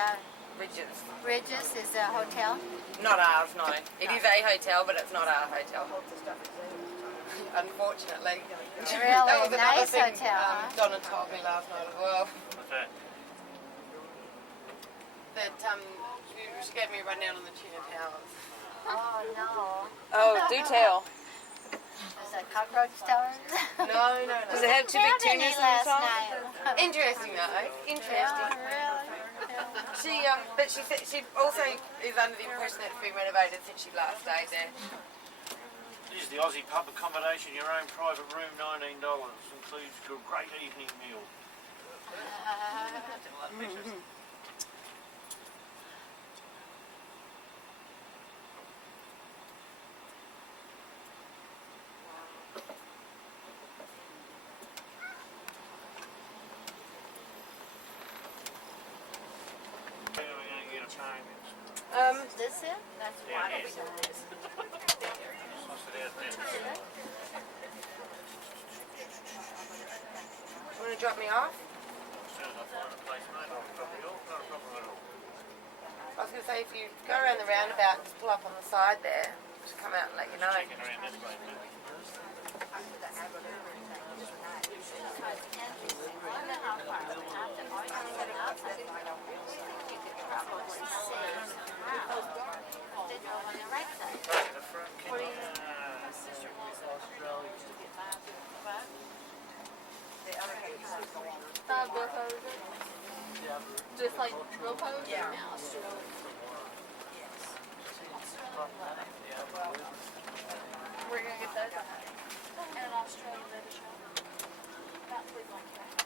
Bridges. is a hotel? Not ours, no. It is a hotel, but it's not our hotel. Unfortunately. Really? That was another Nice thing hotel, huh? Donna told me last night as well. What's that? That she gave me a rundown on the tuna towers. Oh, no. Oh, do tell. Is that cockroach towers? No. Does it have two big tunas in the last top? night. Interesting though. Interesting. Really? But she said she also is under the impression that it's been renovated since she last stayed there. This is the Aussie pub accommodation, your own private room, $19. Includes a great evening meal. This it? That's Yeah, water it is. size. Want to drop me off? I was going to say, if you go around the roundabout, just pull up on the side there, just come out and let you know. Just like real pose? Yeah. We're gonna get those. And an Australian baby shop. About 3 months back.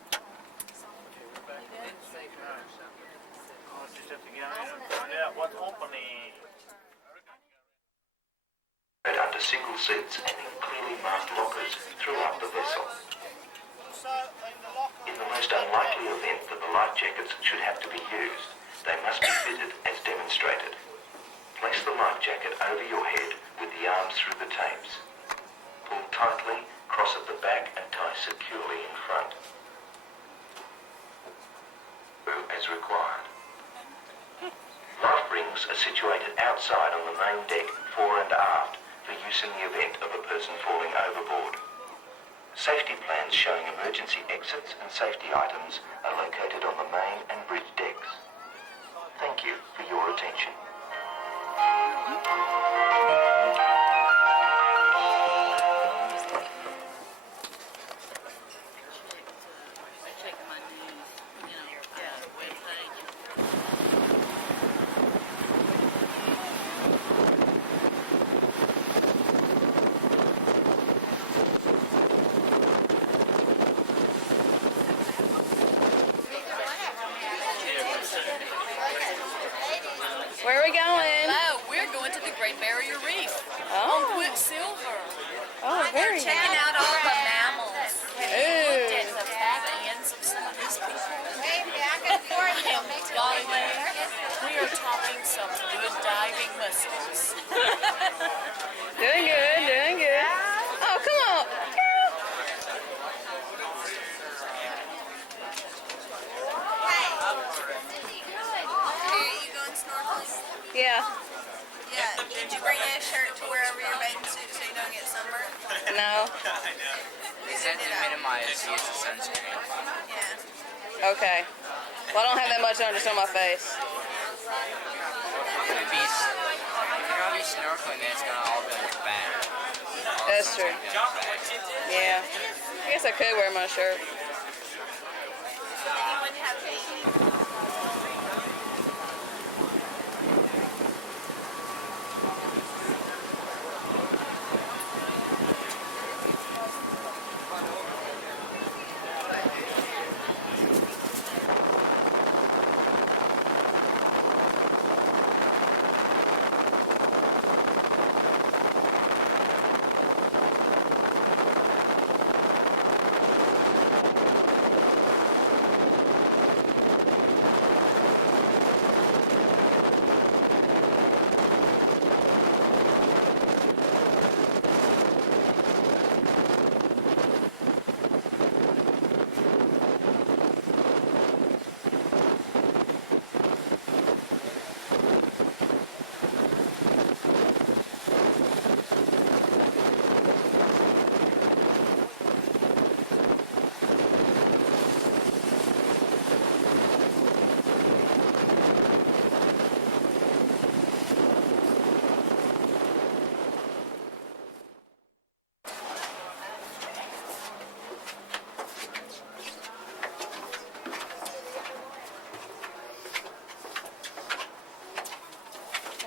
Just have to get in and find out what's happening. Under single seats and in clearly marked lockers throughout the vessel. In the most unlikely event that the life jackets should have to be used, they must be fitted as demonstrated. Place the life jacket over your head with the arms through the tapes. Pull tightly, cross at the back and tie securely in front. As required. Life rings are situated outside on the main deck, fore and aft, for use in the event of a person falling overboard. Safety plans showing emergency exits and safety items are located on the main and bridge decks. Thank you for your attention. Where are we going? Oh, we're going to the Great Barrier Reef. Oh. On Quicksilver. Oh, very nice. Checking out all the mammals. Ooh. And the fans of some of these people. Way back and forth. Golly, we are topping some good diving mussels. Doing good, doing good. Oh, come on. Girl. Are you going snorkeling? Yeah. Yeah. Did you bring a shirt to wear over your bathing suit so you don't get sunburned? No. They said to minimize use of sunscreen. Yeah. Okay. Well, I don't have that much on just on my face. If you're gonna be snorkeling, then it's gonna all be on your back. That's true. Yeah. I guess I could wear my shirt. So then you wouldn't have to.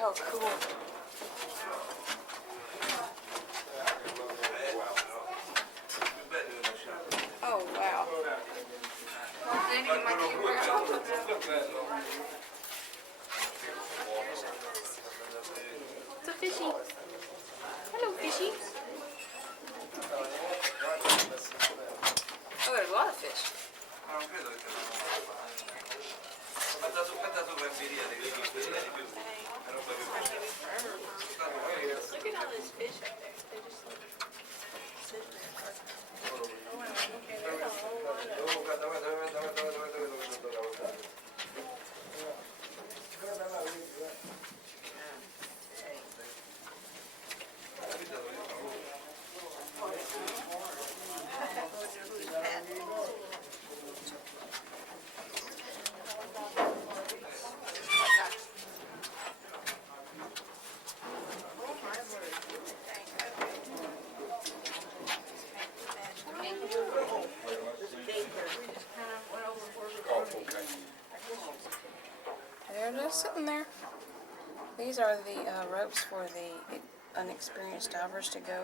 Oh, cool. Oh, wow. It's a fishy. Hello, fishy. Oh, there's a lot of fish. Non credo che... Ho mandato un video di in there. These are the ropes for the unexperienced divers to go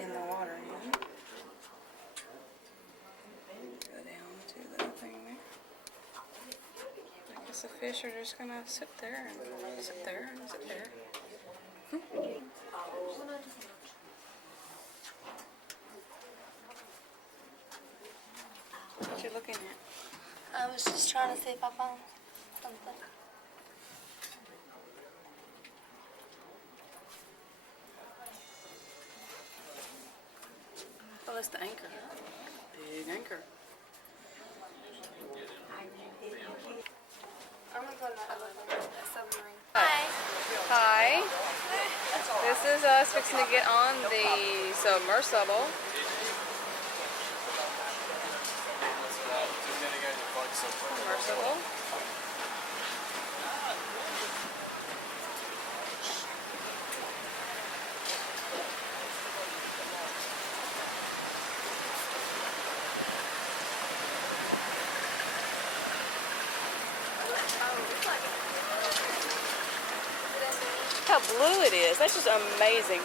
in the water. Go down to the thing there. I guess the fish are just gonna sit there and sit there and sit there. What you looking at? I was just trying to see if I found something. Oh, that's the anchor. Big anchor. I'm gonna go to a submarine. Hi. This is us fixing to get on the submersible. Submersible. Look how blue it is. That's just amazing.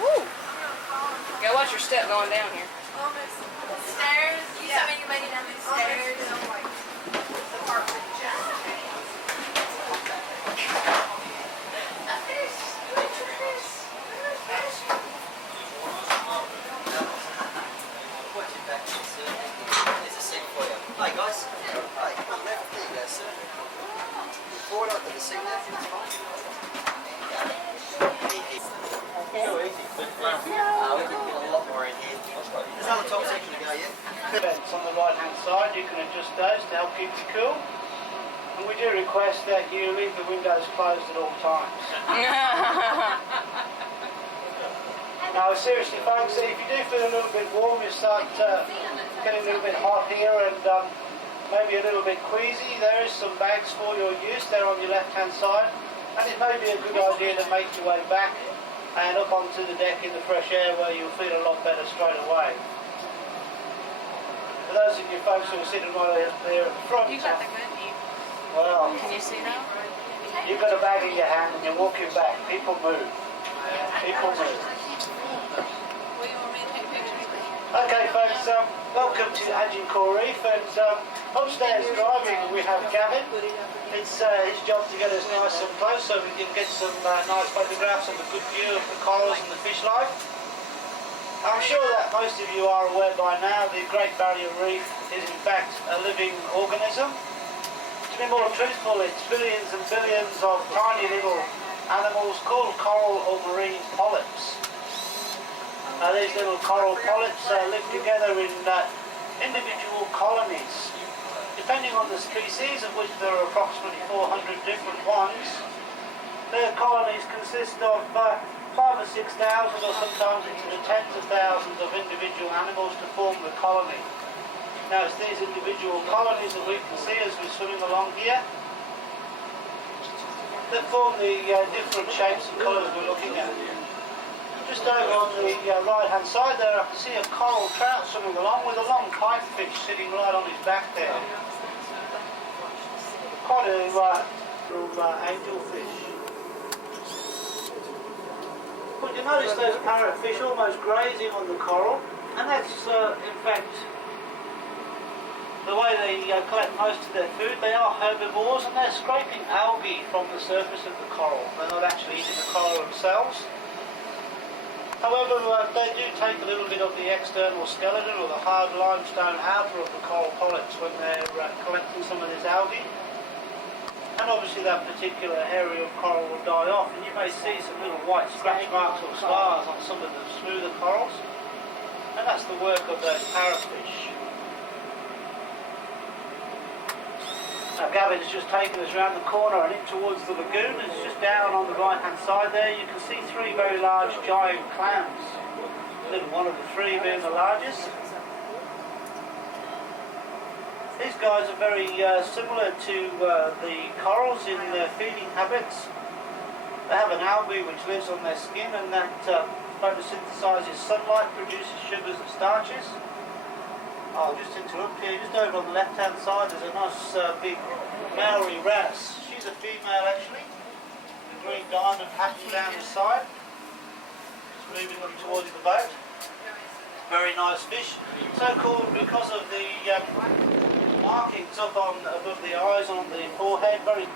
Woo! You gotta watch your step going down here. Stairs. You saw me making down these stairs. The part with the jack. A fish. Look at the fish. Watch it back, sir. There's a seat for you. Hi guys. Hi, come on left. There you go, sir. Forward up to the seat left. It's fine. Too easy. We can get a lot more in here. There's another top section to go, yeah? Vents on the right hand side, you can adjust those to help keep you cool. And we do request that you leave the windows closed at all times. Now seriously folks, if you do feel a little bit warm, you start getting a little bit hot here and maybe a little bit queasy, there is some bags for your use there on your left hand side. And it may be a good idea to make your way back and up onto the deck in the fresh air where you'll feel a lot better straight away. For those of you folks who are sitting right there at the front, You got the good view. well, Can you see that? you've got a bag in your hand and you're walking back. People move. People move. Okay folks, welcome to Agincourt Reef, and upstairs driving we have Gavin. It's his job to get us nice and close so we can get some nice photographs of a good view of the corals and the fish life. I'm sure that most of you are aware by now the Great Barrier Reef is in fact a living organism. To be more truthful, it's billions and billions of tiny little animals called coral or marine polyps. These little coral polyps live together in individual colonies. Depending on the species, of which there are approximately 400 different ones, their colonies consist of 5,000 or 6,000 or sometimes into the tens of thousands of individual animals to form the colony. Now it's these individual colonies that we can see as we're swimming along here that form the different shapes and colours we're looking at. Just over on the right hand side there I can see a coral trout swimming along with a long pipefish sitting right on his back there. Quite a little angelfish. But you notice those parrotfish almost grazing on the coral, and that's in fact the way they collect most of their food. They are herbivores and they're scraping algae from the surface of the coral. They're not actually eating the coral themselves. However, they do take a little bit of the external skeleton or the hard limestone outer of the coral polyps when they're collecting some of this algae. And obviously that particular area of coral will die off, and you may see some little white scratch marks or scars on some of the smoother corals. And that's the work of those parrotfish. Now Gavin's just taken us around the corner and in towards the lagoon. It's just down on the right hand side there. You can see three very large giant clams. Little one of the three being the largest. These guys are very similar to the corals in their feeding habits. They have an algae which lives on their skin and that photosynthesizes sunlight, produces sugars and starches. I'll just interrupt here. Just over on the left-hand side, there's a nice big Maori wrasse. She's a female actually. The green diamond pattern down the side. Just moving them towards the boat. Very nice fish. So called because of the markings up on above the eyes on the forehead. Very.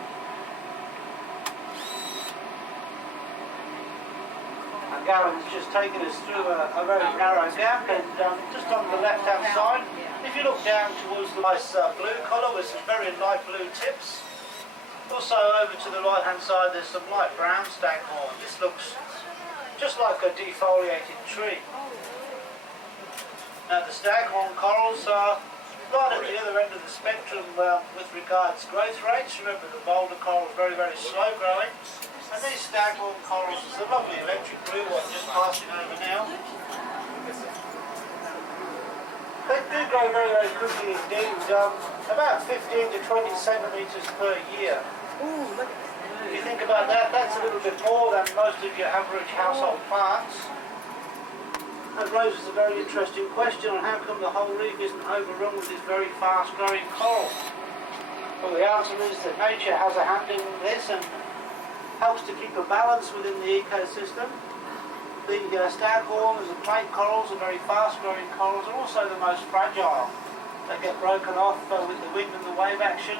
And Garen's just taken us through a very narrow gap, and just on the left-hand side, if you look down towards the nice blue colour with some very light blue tips. Also over to the right-hand side, there's some light brown staghorn. This looks just like a defoliated tree. Now the staghorn corals are right at the other end of the spectrum with regards growth rates. Remember the boulder coral is very, very slow growing. And these staghorn corals, there's a lovely electric blue one just passing over now. They do grow very, very quickly indeed, about 15 to 20 centimetres per year. If you think about that, that's a little bit more than most of your average household plants. That raises a very interesting question on how come the whole reef isn't overrun with this very fast-growing coral. Well, the answer is that nature has a hand in this and helps to keep a balance within the ecosystem. The staghorn and the plate corals are very fast-growing corals, are also the most fragile. They get broken off with the wind and the wave action,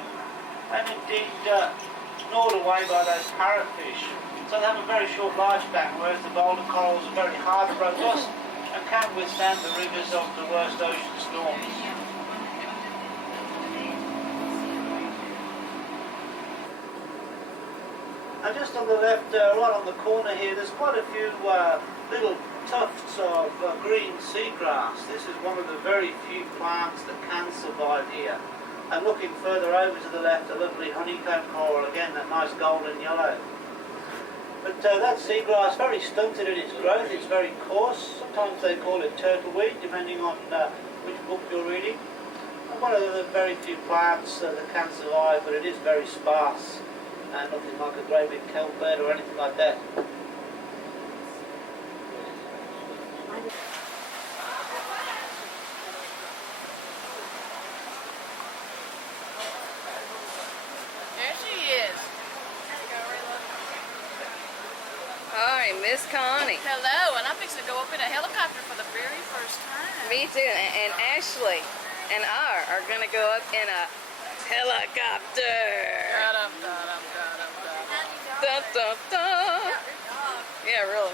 and indeed gnawed away by those parrotfish. So they have a very short lifespan, whereas the boulder corals are very hard and robust and can withstand the rigours of the worst ocean storms. And just on the left, right on the corner here, there's quite a few little tufts of green seagrass. This is one of the very few plants that can survive here. And looking further over to the left, a lovely honeycomb coral, again that nice golden yellow. But that seagrass, very stunted in its growth, it's very coarse. Sometimes they call it turtleweed, depending on which book you're reading. And one of the very few plants that can survive, but it is very sparse. And nothing like a great big kelp bed or anything like that. There she is. Hi, Miss Connie. Hello, and I'm fixing to go up in a helicopter for the very first time. Me too, and Ashley and I are going to go up in a helicopter. Dun, dun, dun. Yeah, really.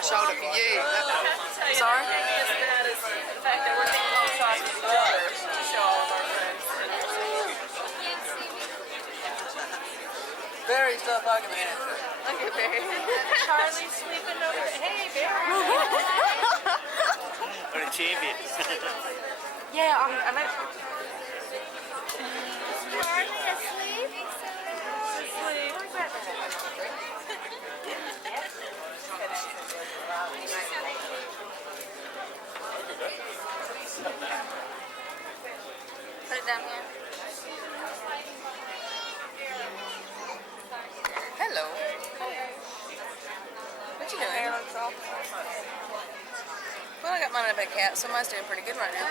my shoulder for you. Sorry? As bad as the fact that we're taking long shots with daughters to show all of our friends. Barry's still hugging me. Look at Barry. Charlie's sleeping over. Hey, Barry. What a champion. Yeah, I'm actually... Charlie asleep? Put it down here. Hello. What you doing? Well, I got mine in a big cat, so mine's doing pretty good right now.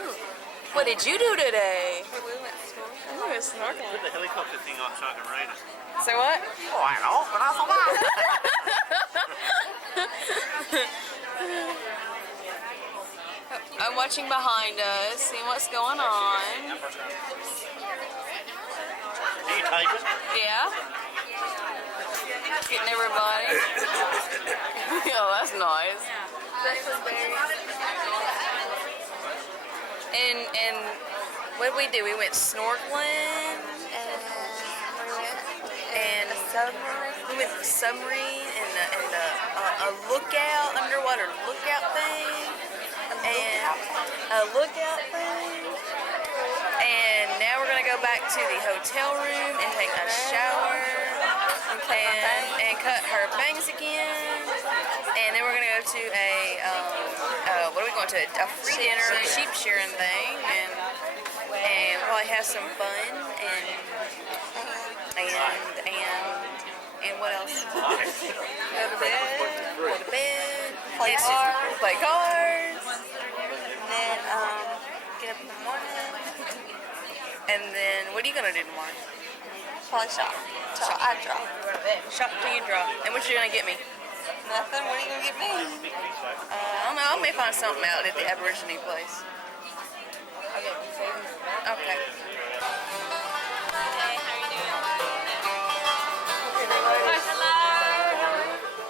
Ooh. What did you do today? We went snorkeling. Put the helicopter thing on so I can read it. Say what? Oh, I know, but I forgot. I'm watching behind us, seeing what's going on. Do you take it? Yeah. Getting everybody. Oh, that's nice. And what did we do? We went snorkeling and we went to the submarine and a lookout, underwater lookout thing. And now we're gonna go back to the hotel room and take a shower and cut her bangs again. And then we're gonna go to what are we going to? A free dinner, sheep shearing thing, and probably have some fun and what else? Go to bed, play cards, and then get up in the morning. And then what are you gonna do tomorrow? Probably shop. I draw. Shop till you draw. And what you gonna get me? Nothing. What are you gonna get me? I don't know. I may find something out at the Aborigine place. Okay.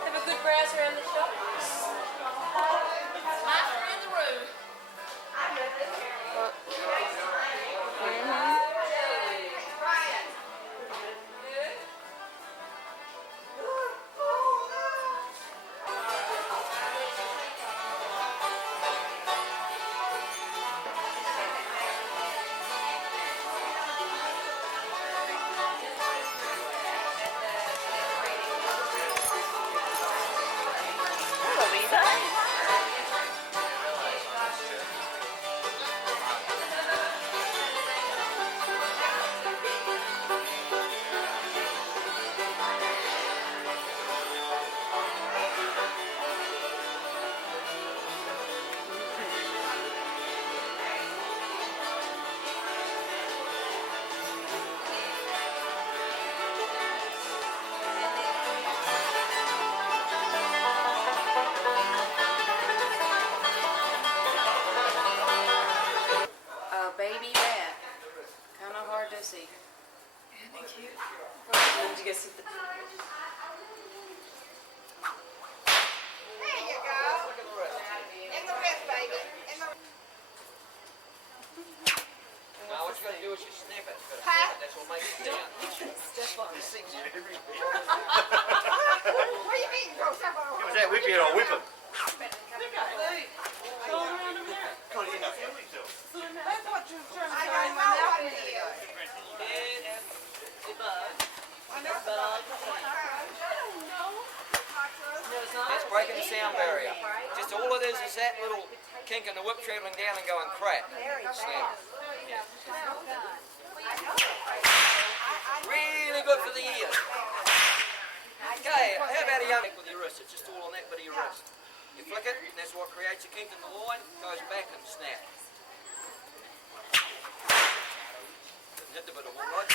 Have a good browse around the shop. Nice around the room. Baby bat. Kind of hard to see. Isn't it cute? Did you get some? There you go. In the wrist, baby. In the Now what you're going to do is you snip it. That's what makes it down. Step on the seat. What do you mean go step on Give us that whip here, I'll whip him. That's what you're trying to say. I got my mouth in here. It's breaking the sound barrier. Just all it is that little kink in the whip traveling down and going crack. Snap. Really good for the ears. Okay, how about a young with your wrist? It's just all on that bit of your wrist. You flick it, and that's what creates a kink in the line, goes back and snap. Hit the bit of all right.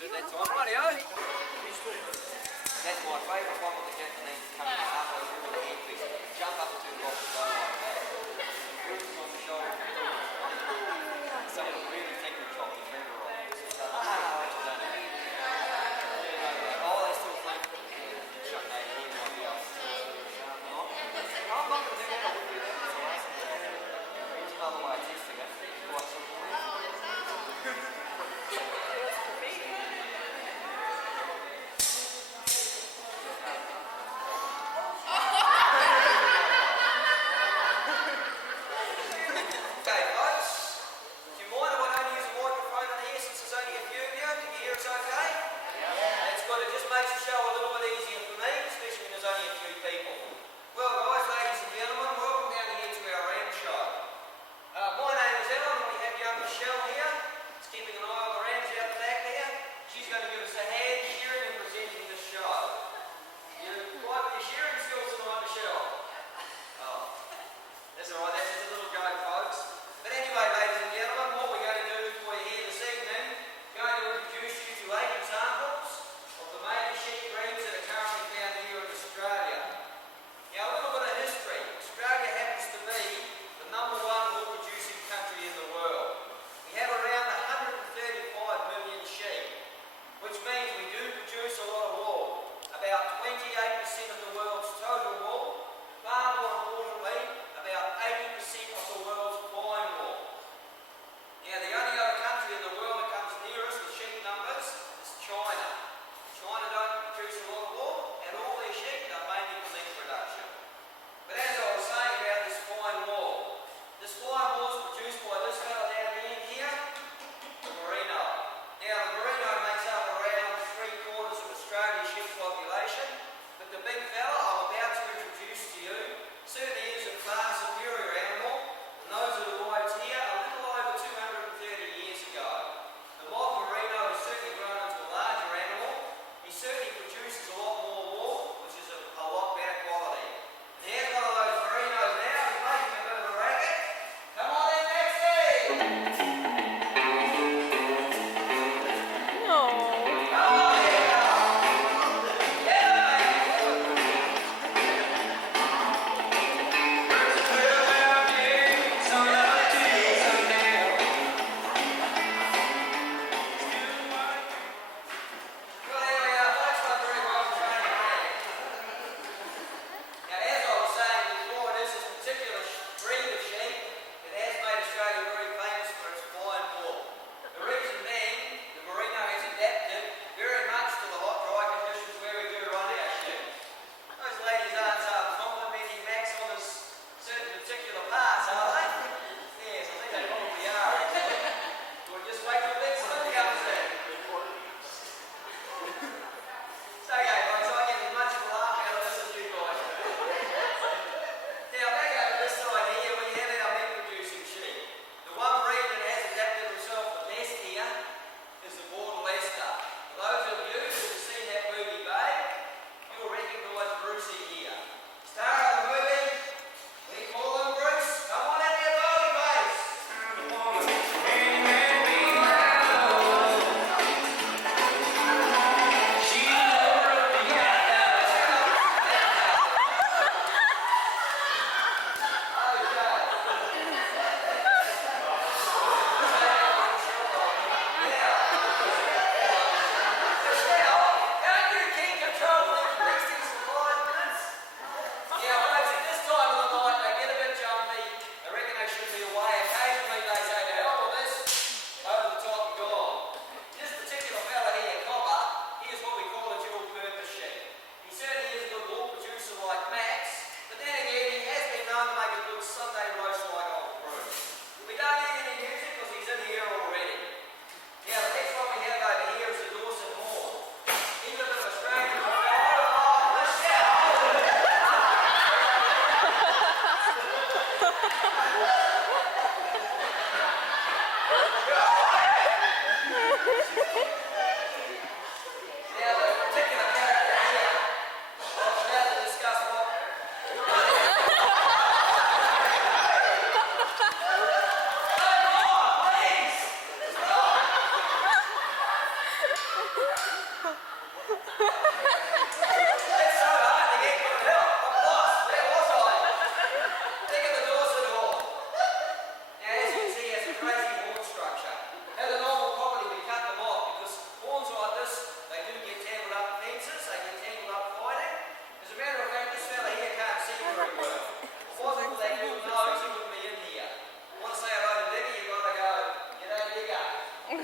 Do that time. Rightio. That's my favourite one with the Japanese coming up over the head piece. Jump up the two blocks and go like that. Roots on the shoulder. Some of them really think they're chopping finger rolls. Oh, that's the another way of testing it. Quite simple. Okay, folks. Do you mind if I don't use a microphone in here since there's only a few of you? Can you hear us okay? That's good. It just makes the show a little bit easier for me, especially when there's only a few people. Well, guys, ladies and gentlemen, welcome down here to our AM show. My name is Alan, and we have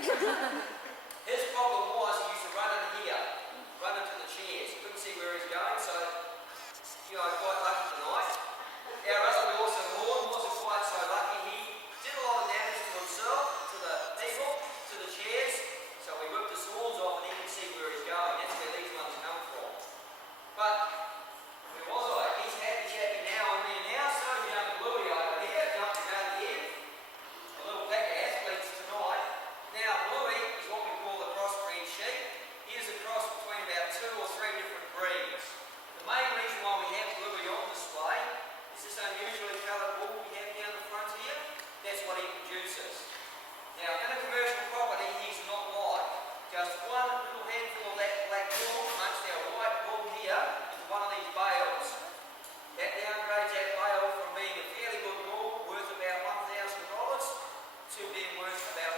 His problem was he used to run in here, run into the chairs. He couldn't see where he was going, so quite lucky tonight. Our other Dawson Horn wasn't quite so lucky. He did a lot of damage to himself, to the people, to the chairs. So we whipped his horns off and he could see where he's going. That's where these ones come from. But where was I? He's happy now and there now. So young Bluey over here, jumping out of the air. A little pack of athletes tonight. Now Bluey is what we call a crossbreed sheep. He is a cross between about 2 or 3 different breeds. The main reason why we have Bluey on display is this unusually coloured wool we have down the front here. That's what he produces. Now in a commercial property he's not like just one little handful of that black wool amongst our white wool here into one of these bales. That downgrades that bale from being a fairly good wool worth about $1,000 to being worth about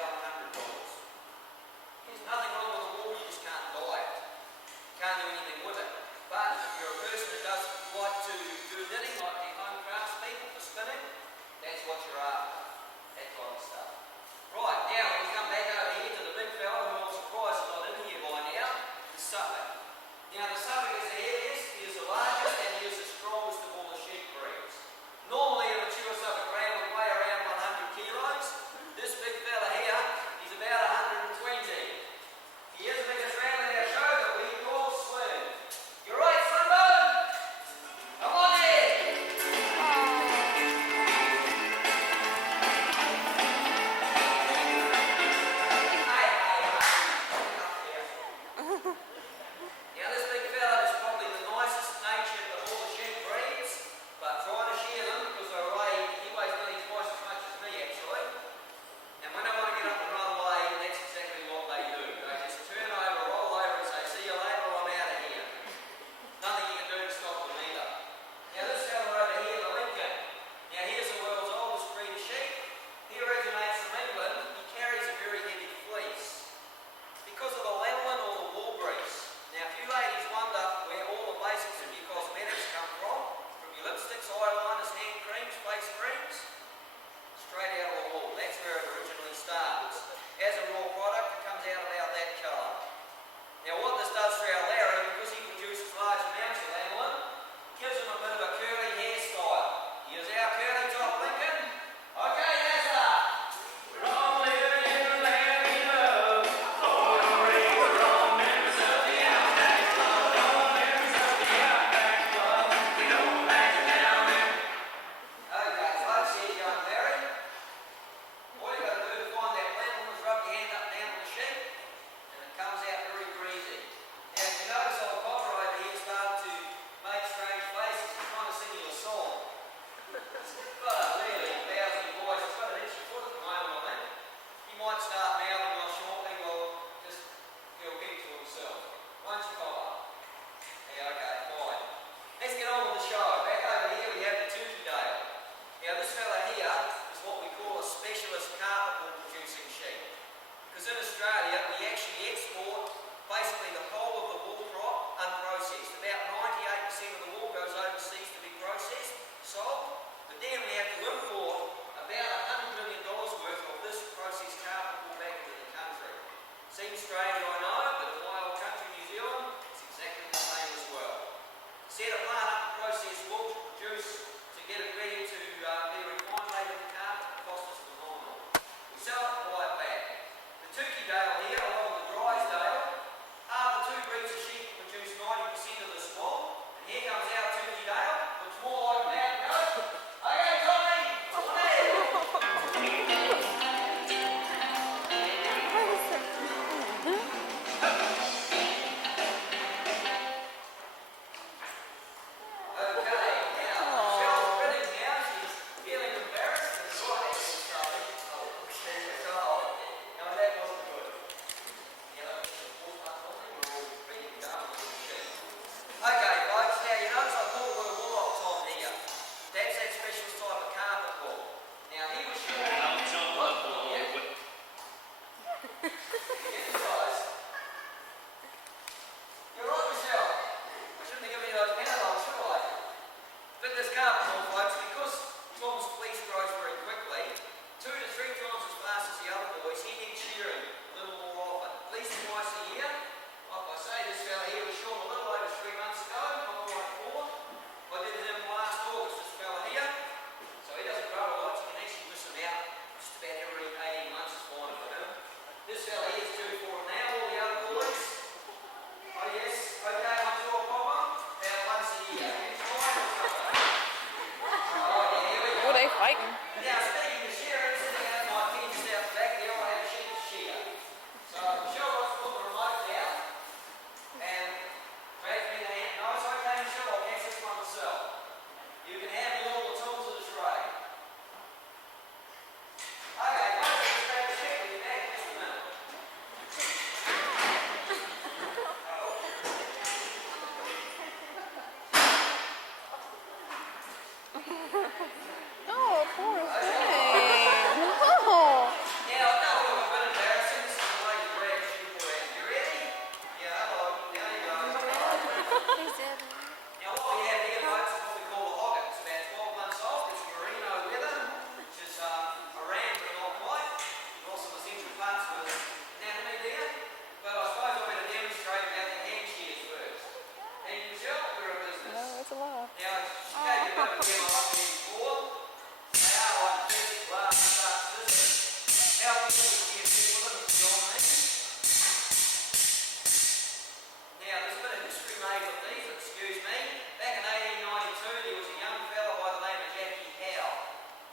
$100. There's nothing wrong with the wool, you just can't buy it. Can't do anything with it. But if you're a person that does like to do knitting, like the home crafts people for spinning, that's what you're after. That kind of stuff. Right, now we come back over here to the big fella who I'm surprised is not in here by now, the Suffolk. Now the Suffolk is the heaviest, always be a bit with them, if you know what I mean. Now, there's a bit of history made with these, excuse me. Back in 1892, there was a young fella by the name of Jackie Howe.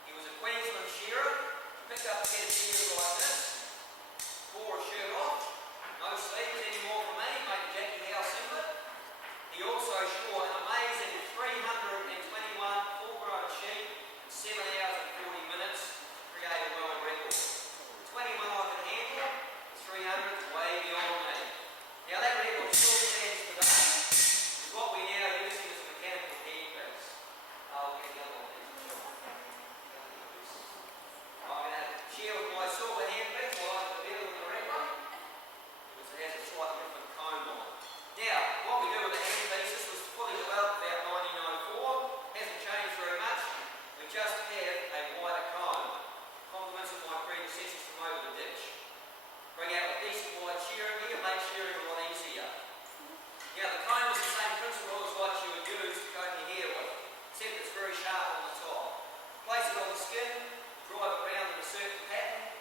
He was a Queensland shearer, picked up a head of shears like this, tore his shirt off, no sleeves anymore for me, made the Jackie Howe singlet. He also shore an amazing 321 full-grown sheep in 7 hours and 40 minutes, created a world record. 21 I could handle, 300 is way beyond me. Now that record still stands today, is what we now use as mechanical handprints. I'll get the other one. I'm going to share with my silver handprints while I can better than the red one, because it has a slightly different comb on it. Now, what we do with the handpiece, this was fully developed about 1904, hasn't changed very much. We just have a wider comb. Compliments of my predecessors from over the ditch. Bring out a decent wide shearing here, make shearing a lot easier. Now the comb is the same principle as what you would use to comb your hair with, except it's very sharp on the top. Place it on the skin, drive it around in a certain pattern,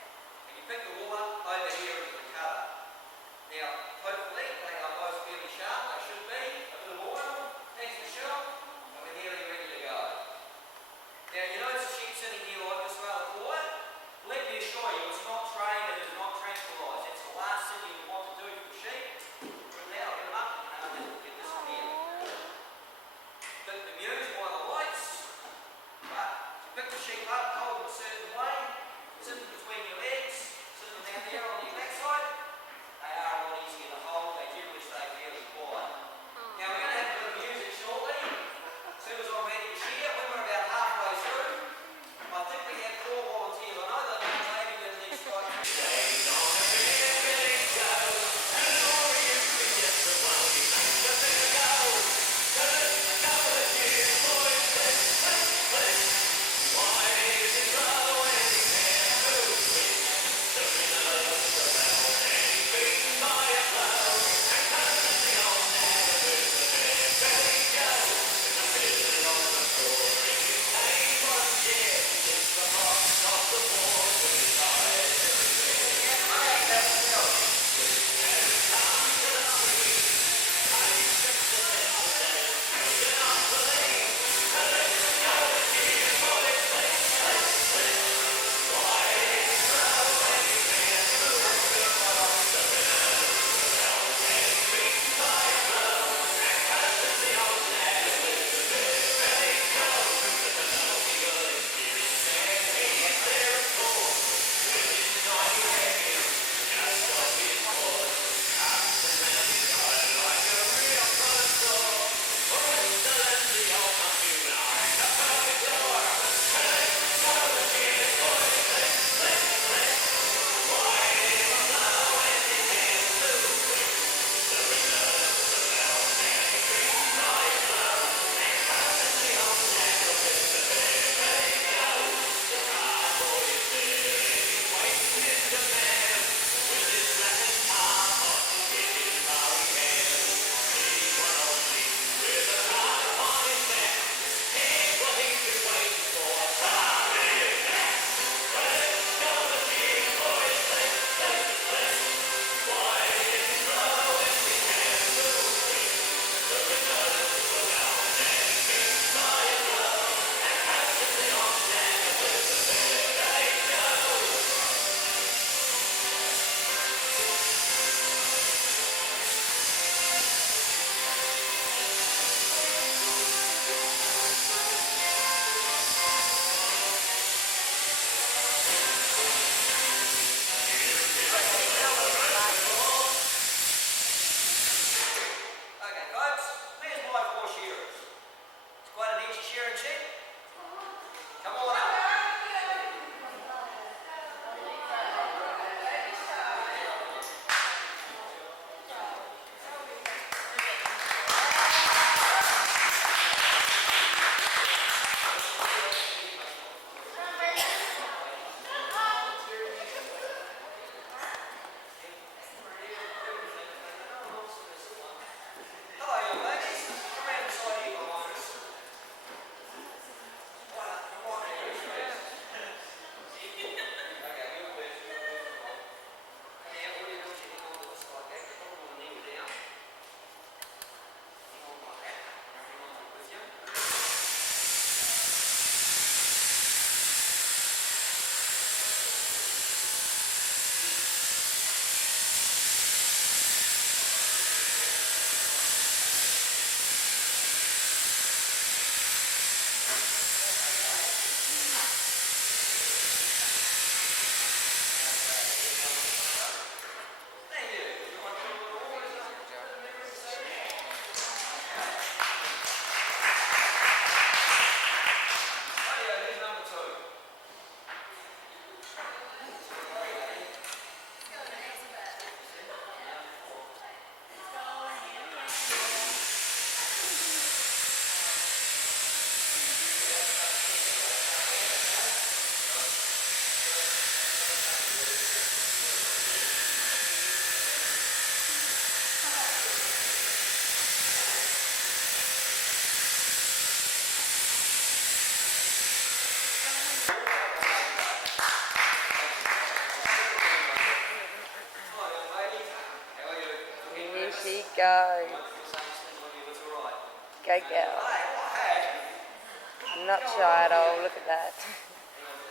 go. Same thing with you, it's alright. Go girl. Hey, what had? Not shy at all, look at that.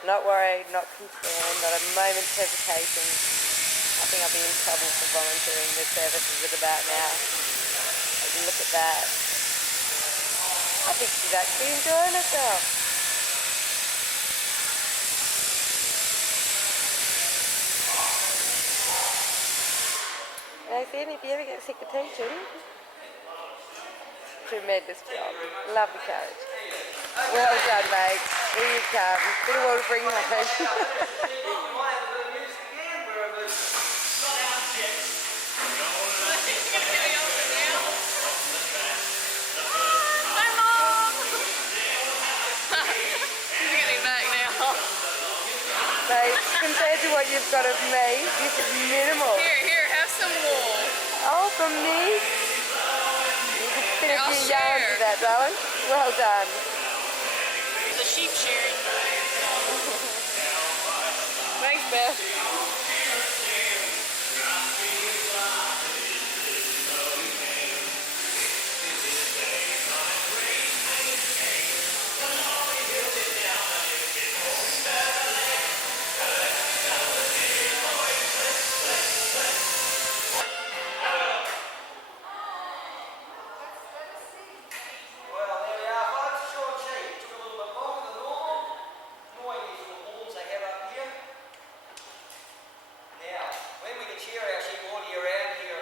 Not worried, not concerned, not a moment's hesitation. I think I'll be in trouble for volunteering the services at about now. Like, look at that. I think she's actually enjoying herself. Nathan, if you ever get sick of teaching, tremendous job. Lovely coach. Well done, mate. Here you come. Bit of water to bring home. Mate, compared to what you've got of me, this is minimal. Here, have some wool. Oh, from me? You can fit a few yarns with that, darling. Well done. The sheep shearing. Thanks, Beth. Shear our sheep all year round here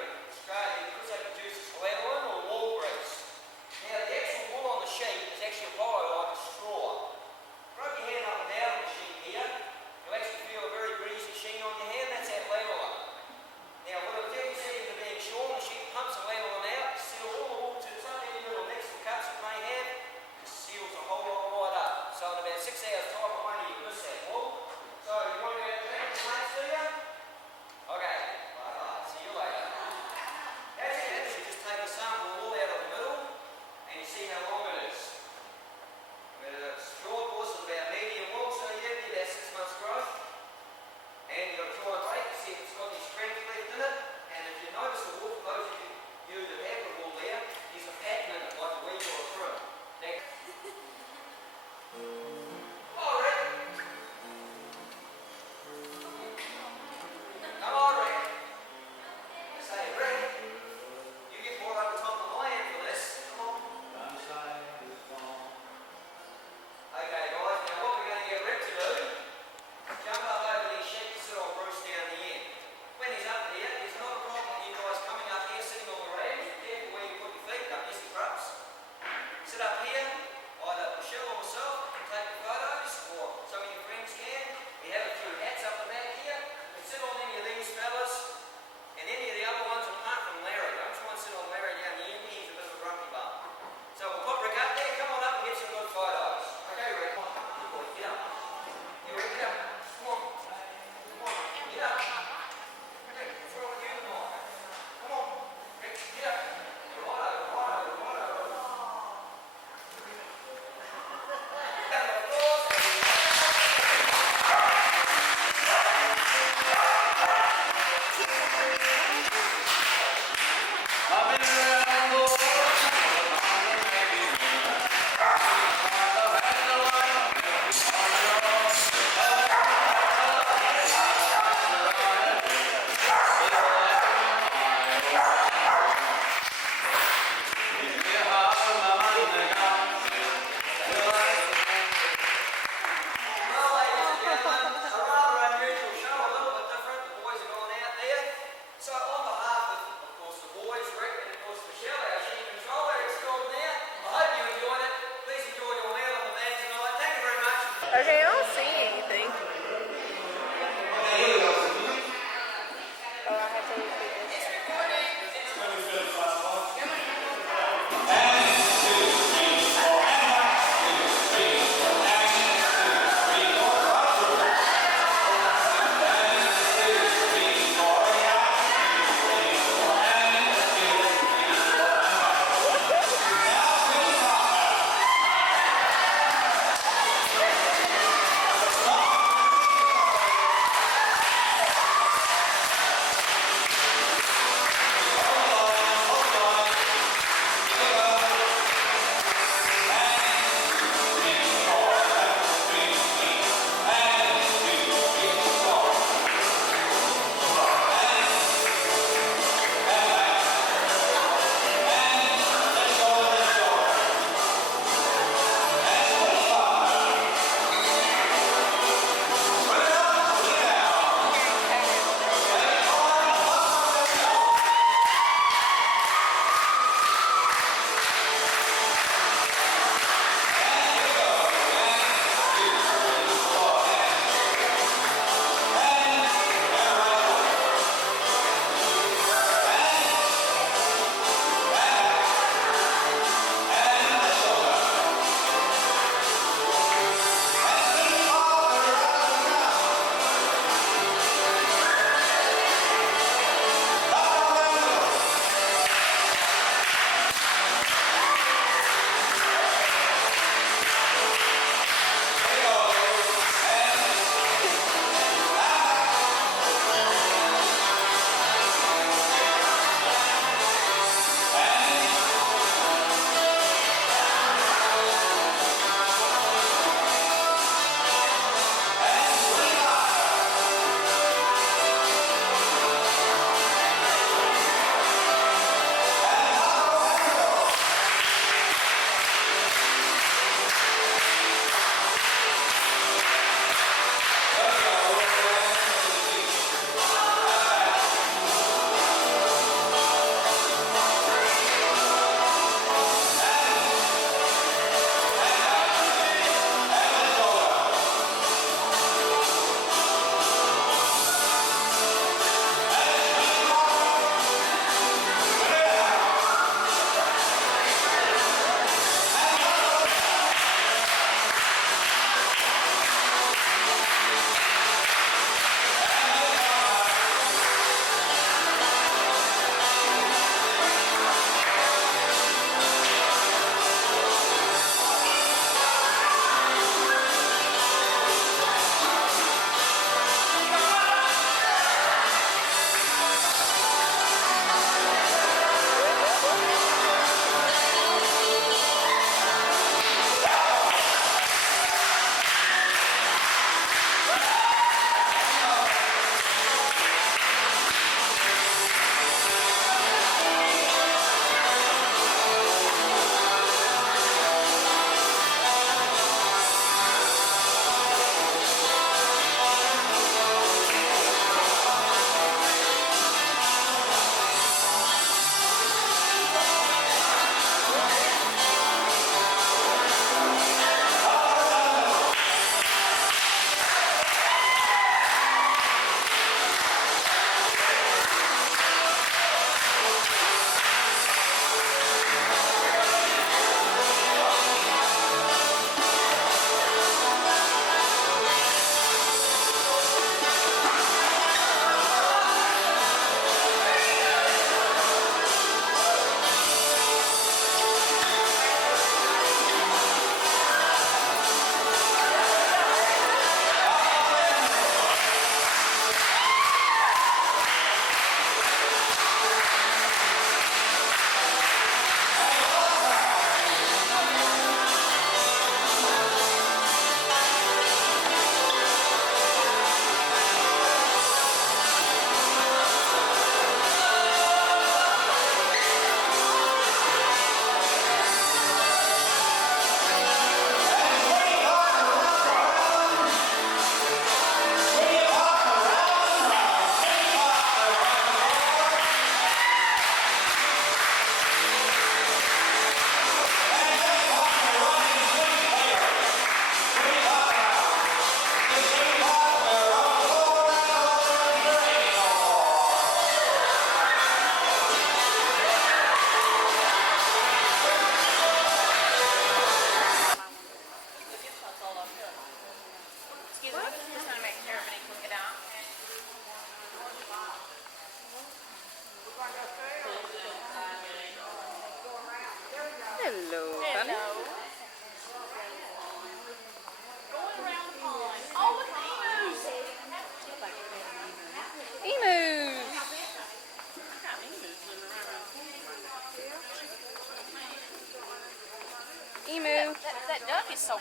is so.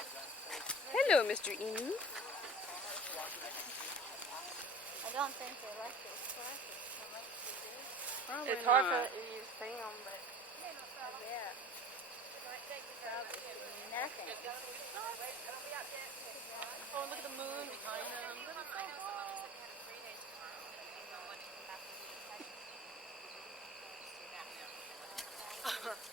Hello, Mr. Emu. I don't think they like those classes so much to do. Probably It's hard not. for you to see them, but Yeah. Probably nothing. oh, look at the moon behind them. Look at